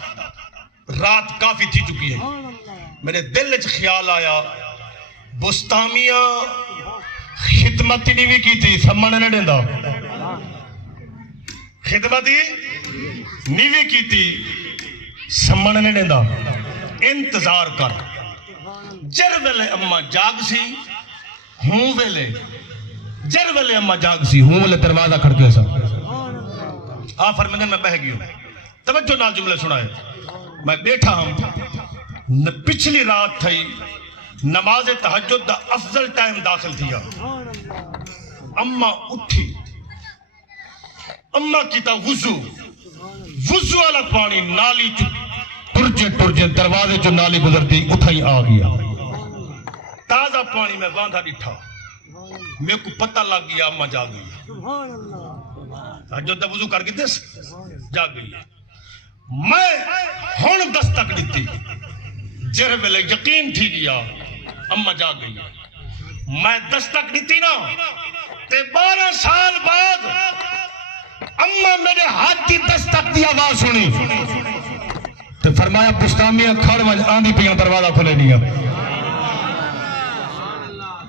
رات کافی تھی چکی ہے میرے دل چ خیال آیا بستامیہ خدمت نہیں بھی کی تھی سمجھنے نہیں دیندہ خدمت نہیں بھی کی تھی سمجھنے نہیں دیندہ انتظار کر جر ویلے اممہ جاگ سی ہوں ویلے جر ویلے اممہ جاگ سی ہوں ویلے دروازہ کھڑکے سا آپ فرمیندن میں بہ گئی ہوں توجہ نال جملے سنائے میں بیٹھا ہوں پچھلی رات تھی نماز تہجد دا افضل ٹائم داخل تھیا اممہ اٹھی اممہ کیتا وضو والا پانی نالی ٹرجے دروازے جو نالی گزرتی اتھائی آ گیا تازہ پانی میں باندھا ڈٹھا میرے کو پتہ لگ گیا اممہ جا گئی تہجد دا وضو کر کے دس جا گئی میں ہون دستک دیتی جہر ویلے یقین تھی گیا اممہ جا گئی میں دستک دیتی نا تے 12 سال میرے ہاتھ کی دستک دی آواز سنی تو فرمایا بستامیاں کھڑ وج آندھی پیاں دروازہ کھلے نہیں اب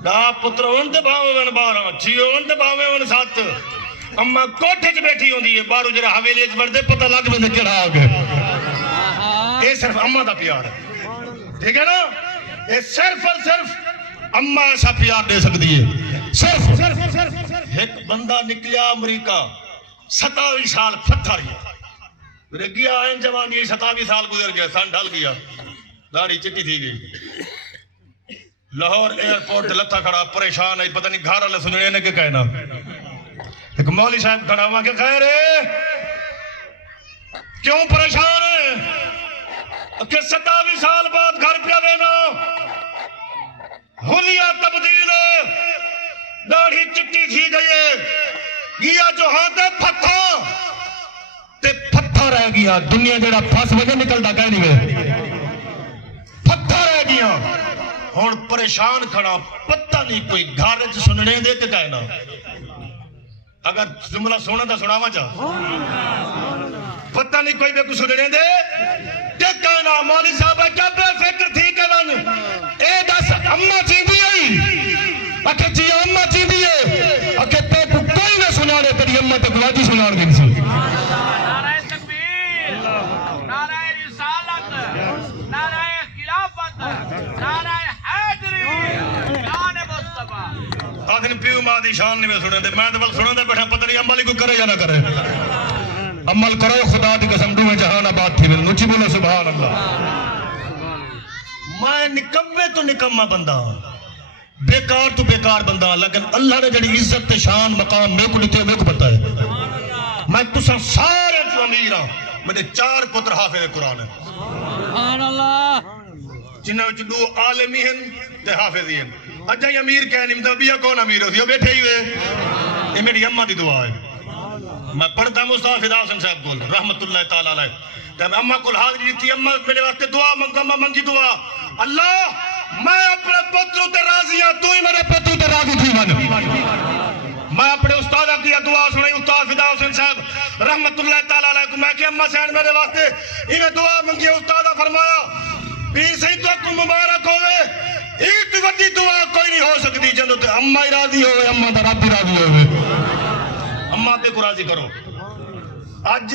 دا پتر ون تے بھاوے ون 12 جیو ون تے بھاوے ون 7 اما کوٹھے چ بیٹھی ہوندی ہے بارو جڑا حویلی وچ وڑدے پتہ لگ ویندے کیڑا آ گیا اے صرف اما دا پیار ہے ٹھیک ہے نا اے صرف اور صرف اما ایسا پیار دے سکتی ہے صرف ایک بندہ نکلیا امریکہ 27 سال پتھر میرے گیا این جوانی 27 سال گزر گیا سن ڈھل گیا داڑھی چٹی تھی گئی لاہور ایئرپورٹ لتھا کھڑا پریشان ہے پتہ نہیں گھر والے سننے نے کہ کہنا ایک مولوی صاحب کھڑا ہوا کہ خیر ہے کیوں پریشان ہے کہ 27 سال بعد گھر پہ آنا حلیہ تبدیل داڑھی چٹی تھی گئی گیا جو ہاتھ ہے پتھا تے پتھا رہ گیا دنیا جڑا پھس وجہ نکلتا کہہ نہیں پتھا رہ گیا ہون پریشان کھڑا پتہ نہیں کوئی گھر سننے دے کے کہنا اگر جملہ سونا تھا سناوا چاہ پتہ نہیں کوئی بے کو سننے دے کہ کہنا مولوی صاحب کیا بے فکر تھی کہ من اے دس اممہ چی دی ہے اکھے جی اممہ چی دی ہے اکھے تے کو کوئی نہ سنانے تیری اممہ تے گواجی سنان گئی سی نعرہ تکبیر نعرہ رسالت نعرہ خلافت نعرہ حیدری شان مصطفیٰ آدھن پیو ماں دی شان نہیں میں سنے دے میں دبل سنے دے بیٹھا پتہ نہیں عمل کو کرے یا نہ کرے عمل کرو خدا دی قسم دو میں جہان آباد تھی مل نوچی بولو سبحان اللہ میں نکمے تو نکمہ بندہ بیکار تو بیکار بندہ لیکن اللہ نے جڑی عزت شان مقام میں کو دیتے میں کو پتہ ہے میں تسا سارے جو امیر ہوں میرے 4 پتر حافظ قرآن ہیں سبحان اللہ جنہوں وچ 2 عالمی ہیں تے حافظی ہیں اجا ہی امیر کہنی مطلب بیا کون امیر ہوتی ہے بیٹھے ہی ہوئے یہ میری اممہ دی دعا ہے میں پڑھتا مصطفیٰ فدا حسن صاحب کول رحمت اللہ تعالیٰ علیہ تے میں اممہ کول حاضری دیتی اممہ میرے واسطے دعا منگی دعا اللہ میں اپنے پتروں تے راضی ہوں تو ہی میرے پتروں تے راضی تھی میں اپنے استادہ کی دعا سنائی استاد فدا حسن صاحب رحمت اللہ تعالیٰ علیہ کو میں کہ اممہ سین میرے واسطے انہیں دعا منگی استادہ فرمایا پیر صحیح تو کو مبارک ہوئے ایک وڈی دعا کوئی نہیں ہو سکتی جنہوں تے اممہ ہی راضی ہوئے اممہ دا رب ہی راضی ہوئے اممہ تے کو راضی کرو آج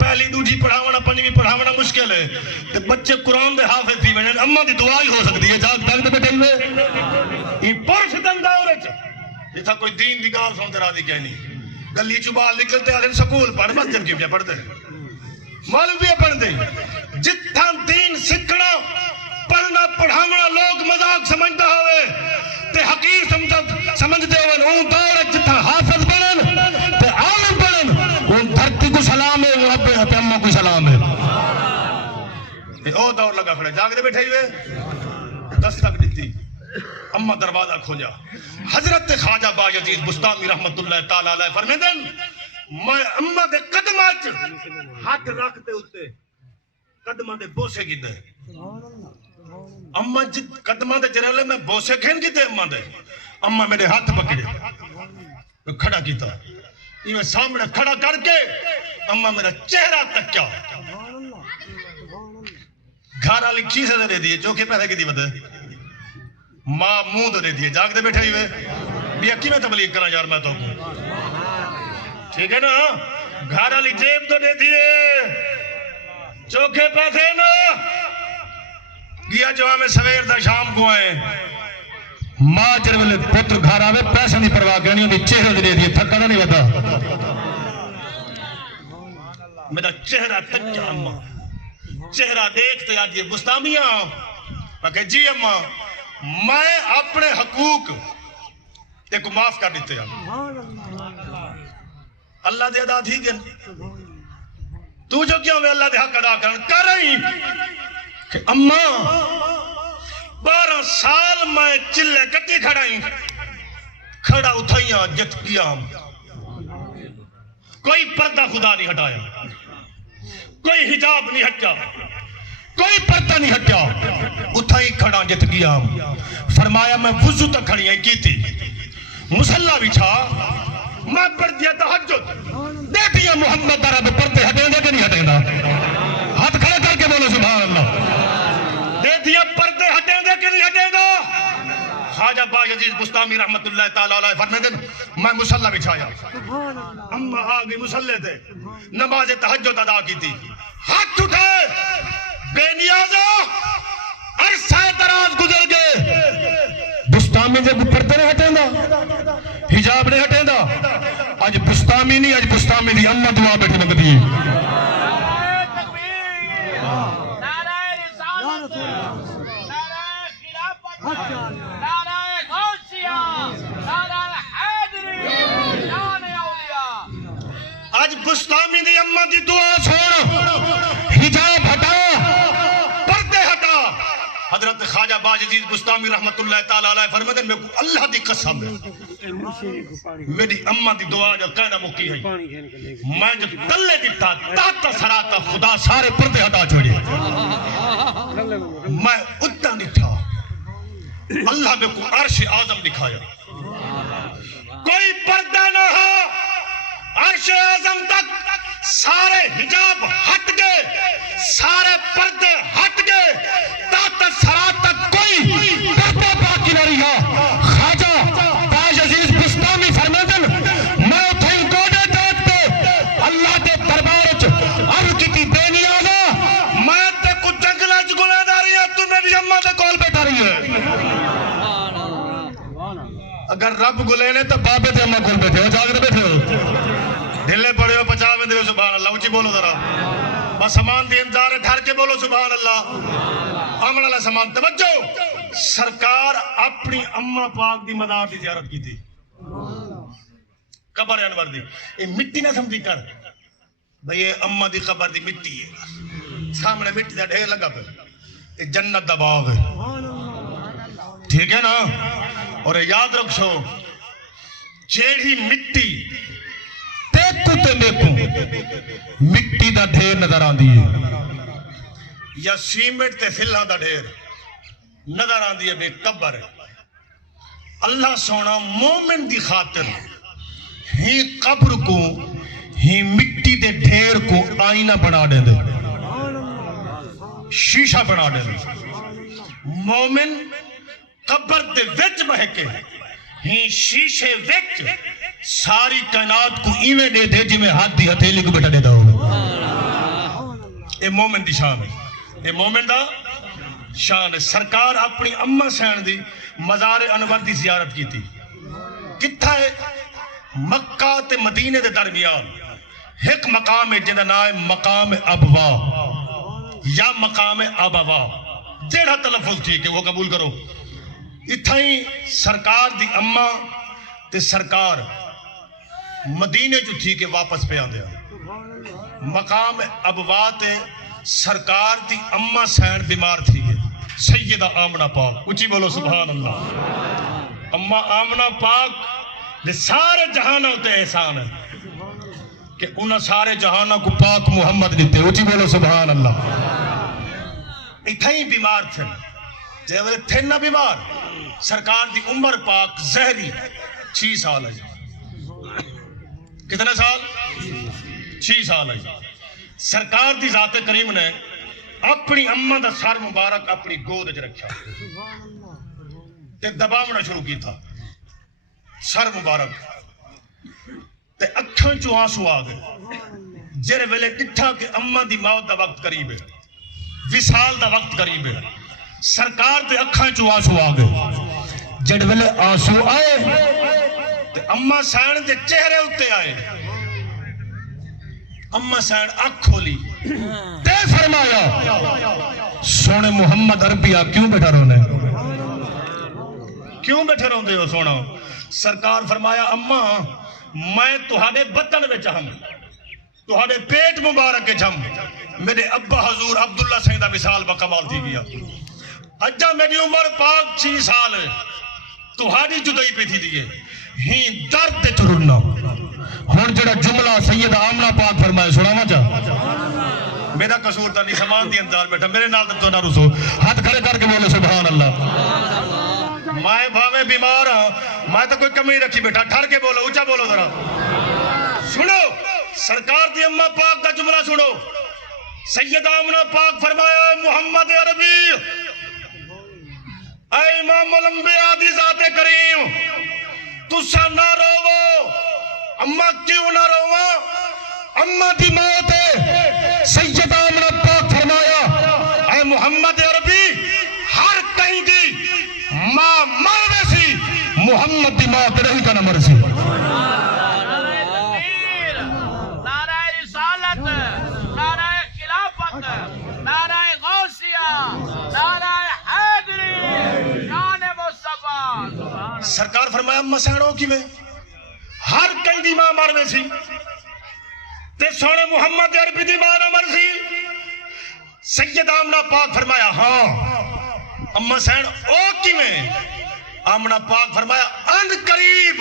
پہلی دوجی پڑھاونا پنجویں پڑھاونا مشکل ہے کہ بچے قرآن دے حافظ تھی وجہ اممہ دی دعا ہی ہو سکتی ہے جاگ تاک دے بیٹھے ہوئے یہ پرش دندہ ہو رہے چھے جیسا کوئی دین دی گال سنتے راضی کہہ نہیں گلی چوبال نکلتے آدھے سکول پڑھ مسجد کی بجا پڑھتے معلوم بھی پڑھتے جتھا دین سکھنا پڑھنا پڑھاونا لوگ مذاق سمجھتا ہوئے تے حقیر سمجھتے ہوئے اون دور جتھا حافظ بڑھن تے عالم بڑھن اون دھرتی کو سلام ہے وہ ابے تے اممہ کو سلام ہے تے او دور لگا کھڑے جاگ دے بیٹھے ہوئے دستک دیتی اممہ دروازہ کھوجا حضرت خواجہ با یزید بستامی رحمت اللہ تعالیٰ علیہ فرمیدن میں اممہ دے قدمات ہاتھ رکھتے ہوتے قدمہ دے بوسے کی دے اممہ جت قدمہ دے جرالے میں بوسے کھین کی دے اممہ دے اممہ میرے ہاتھ پکڑے کھڑا کیتا یہ سامنے کھڑا کر کے اممہ میرا چہرہ تک کیا گھر والی چیزیں دے دیئے جو کہ پیسے کی دی بدے ماں موں دے دیئے جاگ دے بیٹھے ہوئے بھی اکی میں تبلیغ کرنا یار میں تو ٹھیک ہے نا گھر والی جیب تو دے دیئے چوکھے پیسے نا گیا جو ہمیں سویر دا شام کو آئے ماں جرولے پتر گھر آوے پیسے نہیں پرواہ کرنی ہوتی چہرہ دے دیئے تھکا نہیں بتا میرا چہرہ تک اممہ چہرہ دیکھتے آج یہ بستامیاں میں کہ جی اممہ میں اپنے حقوق ایک معاف کر دیتے ہیں اللہ دے ادا تھی تو جو کیوں میں اللہ دے حق ادا کر رہی کہ اممہ 12 سال میں چلے کٹی کھڑائی کھڑا اٹھائیاں جت کیا کوئی پردہ خدا نہیں ہٹایا کوئی حجاب نہیں ہٹا کوئی پردہ نہیں ہٹا اٹھائی کھڑا جت گیا فرمایا میں وضو تک کھڑی ہیں کی تھی مسلح بھی چھا میں پڑھ دیا تحجد دیکھ دیا محمد دا رب پردے ہٹیں دے کہ نہیں ہٹیں دا؟ ہاتھ کھڑے کر کے بولو سبحان اللہ. دے دیا پردے ہٹیں دے کہ نہیں ہٹیں دا؟ خواجہ باجزید بستامی رحمت اللہ تعالیٰ علیہ فرمائے دن میں مصلی بچھایا, اما آگئی مصلی تھے, نماز تہجد ادا کی تھی, ہاتھ اٹھائے, بے نیازہ عرصہ دراز گزر گئے, بستامی دے پردے نہیں ہٹیں دا, حجاب نہیں ہٹیں دا. آج بستامی نہیں, آج بستامی دی اما دعا بیٹھی مگدی ہے. نعرہ تکبیر, نعرہ رسالت, نعرہ خلافت, نعرہ غوثیہ, نعرہ حیدری, جان اولیاء. آج بستامی دی اما دی دعا چھوڑ, حجاب ہٹا, پردے ہٹا. حضرت خواجہ باجزید بستامی رحمت اللہ تعالیٰ علیہ فرمائے میں کو اللہ دی قسم ہے, میری اما دی دعا جو کہنا مکی ہے, میں جو تلے دیتا تاتا سراتا خدا سارے پردے ہٹا چھوڑے, میں اتنا نہیں تھا, اللہ میں کو عرش اعظم دکھایا, کوئی پردہ نہ ہو, عرش اعظم تک سارے حجاب ہٹ گئے, سارے پردے ہٹ گئے, تاتا سرات تک کوئی پردہ باقی نہ رہا. خواجہ باجزید بستامی فرمیدن میں اتھیں گوڑے داد پہ اللہ دے دربار چ عرض کی بے نیازا, میں تے کو جنگلہ چ گلے دا رہی ہے, تو میری اماں دے کول بیٹھا رہی ہے. اگر رب گلے نے تو بابے تے اماں کول بیٹھے ہو, جاگر بیٹھے ہو, دلے پڑے ہو پچاوے دے سبحان اللہ. اونچی بولو ذرا, بس سامان دی انتظار ہے, ڈھر کے بولو سبحان اللہ. امن اللہ سامان توجہ. سرکار اپنی اماں پاک دی مزار دی زیارت کی تھی, قبر انور دی. یہ مٹی نہ سمجھی کر بھئی, یہ اماں دی قبر دی مٹی ہے, سامنے مٹی دا ڈھیر لگا پہ, یہ جنت دا باغ ہے, ٹھیک ہے نا. اور یاد رکھو, جیڑی مٹی تے میکو مٹی دا ڈھیر نظر آندی ہے, یا سیمنٹ تے فلاں دا ڈھیر نظر آندی ہے, بے قبر ہے. اللہ سونا مومن دی خاطر ہی قبر کو, ہی مٹی دے ڈھیر کو آئینہ بنا دے دے, شیشہ بنا دے دے. مومن قبر دے وچ بہکے, ہی شیشے وچ ساری کائنات کو ایویں دے دے جی میں ہاتھ دی ہتھیلی کو بیٹھا دے دا ہوگا. اے مومن دی شان ہے, اے مومن دا شان ہے. سرکار اپنی اماں سین دی مزار انور دی زیارت کی تھی. کتھا ہے؟ مکہ تے مدینے دے درمیان ایک مقام ہے جنہا نام ہے مقام ابوا یا مقام ابوا, جیڑا تلفظ ٹھیک ہے وہ قبول کرو. اتھائیں سرکار دی اماں تے سرکار مدینے جو تھی کہ واپس پہ آدھے. مقام ابوا تے سرکار دی اماں سین بیمار تھی ہے, سیدہ آمنہ پاک, اچھی بولو سبحان اللہ. اماں آمنہ پاک لے سارے جہانہ ہوتے احسان ہے کہ انہاں سارے جہانہ کو پاک محمد دیتے, اچھی بولو سبحان اللہ. اتھائیں بیمار تھے, جے وہ تھے نہ بیمار, سرکار دی عمر پاک زہری 6 سال ہے. کتنے سال؟ 6 سال ہے. سرکار دی ذات کریم نے اپنی اماں دا سر مبارک اپنی گود وچ رکھا تے دباونا شروع کیتا, سر مبارک تے اکھاں چوں آنسو آ گئے. جڑے ویلے ڈٹھا کہ اماں دی موت دا وقت قریب ہے, وصال دا وقت قریب ہے, سرکار دے اکھاں چوں آنسو آ گئے. جڑے ویلے آنسو آئے تے اماں سین دے چہرے اتے آئے, اماں سین اکھ کھولی تے فرمایا سونے محمد عربیہ کیوں بیٹھا رونے, کیوں بیٹھے روندے ہو سونا؟ سرکار فرمایا اماں میں تہاڈے بطن وچ ہم, تہاڈے پیٹ مبارک وچ ہم, میرے ابا حضور عبداللہ سین دا وصال با کمال تھی گیا. اجا میری عمر پاک 6 سال ہے, تہاڈی جدائی پہ تھی دیئے ہی درد تے چرنا. ہن جڑا جملہ سیدہ آمنہ پاک فرمائے سناواں چا, میرا قصور تا نہیں, سامان دی انتظار بیٹھا, میرے نال تو نہ رسو, ہاتھ کھڑے کر کے بولو سبحان اللہ. میں بھاوے بیمار ہاں, میں تو کوئی کمی رکھی بیٹھا, ٹھر کے بولو, اونچا بولو ذرا. سنو سرکار دی اماں پاک کا جملہ سنو. سیدہ آمنہ پاک فرمایا اے محمد عربی، اے امام الانبیاء دی ذات کریم، تسا نہ روو. اماں کیوں نہ روو؟ اماں دی موت ہے. سیدہ آمنہ پاک فرمایا اے محمد عربی، ہر کہیں دی ماں مر ویسی، محمد دی موت رہی کا نہ مر سی. نعرہ رسالت، نعرہ خلافت، نعرہ غوثیہ، نعرہ حیدری، شان مصطفیٰ. سرکار فرمایا اما سینو کی میں ہر کئی دی ماں مر ویسی تے سونے محمد عربی دی ماں نہ مر سی. سیدہ آمنہ پاک فرمایا ہاں اما سین او کی میں. آمنہ پاک فرمایا ان قریب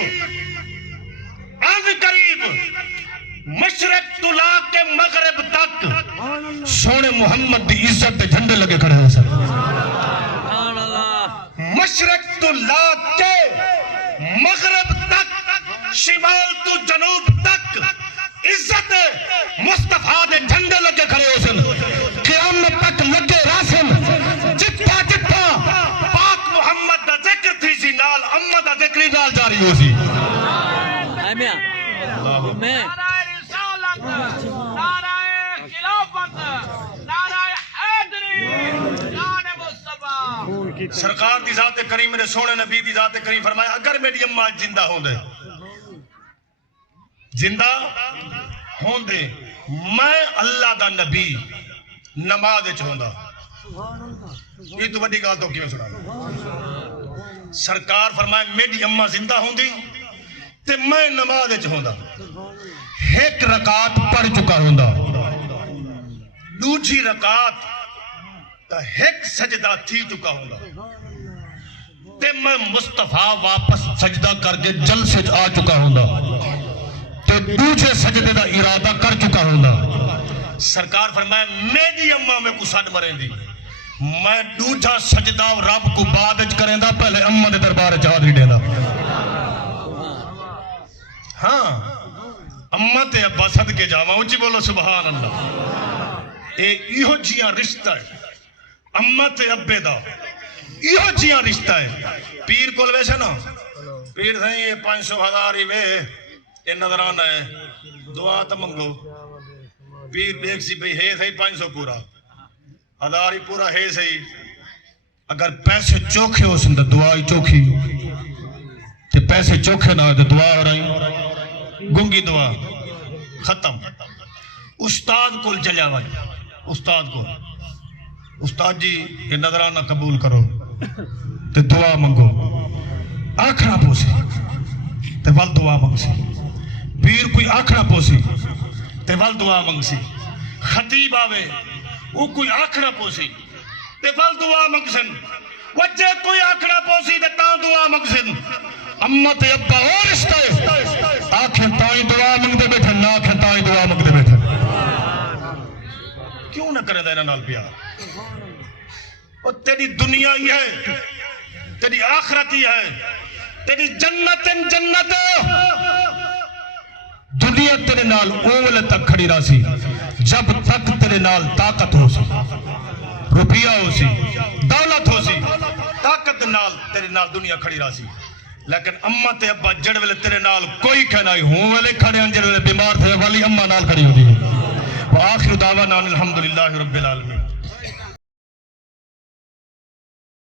مشرق تو لا کے مغرب تک سونے محمد دی عزت دے جھنڈے لگے کھڑے ہو سکتے. سبحان اللہ. مشرق تو لا کے مغرب تک، شمال تو جنوب تک عزت مصطفیٰ دے جھنڈے لگے کھڑے ہو سن. قیامت تک لگے راسن. جتھا جتھا پاک محمد دا ذکر تھی سی نال امہ دا ذکری نال جاری ہو سی. آمین. میں نعرہ رسالت، نعرہ خلافت، نعرہ حیدری، شان مصطفیٰ. سرکار دی ذات کریم نے سونے نبی دی ذات کریم فرمایا اگر میری اماں زندہ ہوندے میں اللہ دا نبی نماز وچ ہوندا. یہ تو بڑی گل تو کیوں سنا. سرکار فرمایا میری اماں زندہ ہوندی تے میں نماز وچ ہوندا. ایک رکعت پڑھ چکا ہوندا، دوسری رکعت تا ایک سجدہ تھی چکا ہوندا تے میں مصطفیٰ واپس سجدہ کر کے جلسے آ چکا ہوندا تے دوسرے سجدے دا ارادہ کر چکا ہوندا. سرکار فرمایا میری اماں میں کو سڈ مریں دی، میں دوسرا سجدہ رب کو بعد وچ کریں دا، پہلے اماں دے دربار وچ حاضری دیندا. ہاں اماں تے ابا صدقے جاواں، اونچی بولو سبحان اللہ. اے ایہو جیاں رشتہ ہے اماں تے ابے دا، ایہو جیاں رشتہ ہے. پیر کول ویسے نا پیر سائیں یہ 500,000 ہی وے یہ نظرانہ ہے دعا تو منگو. پیر دیکھ سی بھئی ہے صحیح 500 پورا 1000 ہی پورا ہے صحیح. اگر پیسے چوکھے ہو سن تو دعا ہی چوکھی، تے پیسے چوکھے نہ ہو تو دعا ہو رہی گنگی دعا ختم. استاد کو چلیا بھائی، استاد کو استاد جی یہ نظرانہ قبول کرو تے دعا منگو. آکھنا پوسی تے ول دعا منگسی. پیر کوئی آکھنا پوسی تے ول دعا منگسی. خطیب آوے وہ کوئی آکھنا پوسی تے ول دعا منگسن. وجہ کوئی آکھنا پوسی تے تاں دعا منگسن. اماں تے ابا اور رشتہ ہے، آکھیں تائیں دعا منگدے بیٹھے، نہ آکھیں تائیں دعا منگدے بیٹھے. کیوں نہ کرے دینا نال پیار؟ اور تیری دنیا ہی ہے، تیری آخرت ہی ہے، تیری جنت جنت. دنیا تیرے نال اول تک کھڑی راسی جب تک تیرے نال طاقت ہو سی، روپیہ ہو سی، دولت ہو سی، طاقت نال تیرے نال دنیا کھڑی راسی. لیکن اماں تے ابا جڑ ویلے تیرے نال کوئی کہنا ہی ہوں ویلے کھڑے ہیں، جڑ ویلے بیمار تھے والی اماں نال کھڑی ہوتی ہے. وآخر دعوانا الحمدللہ رب العالمین.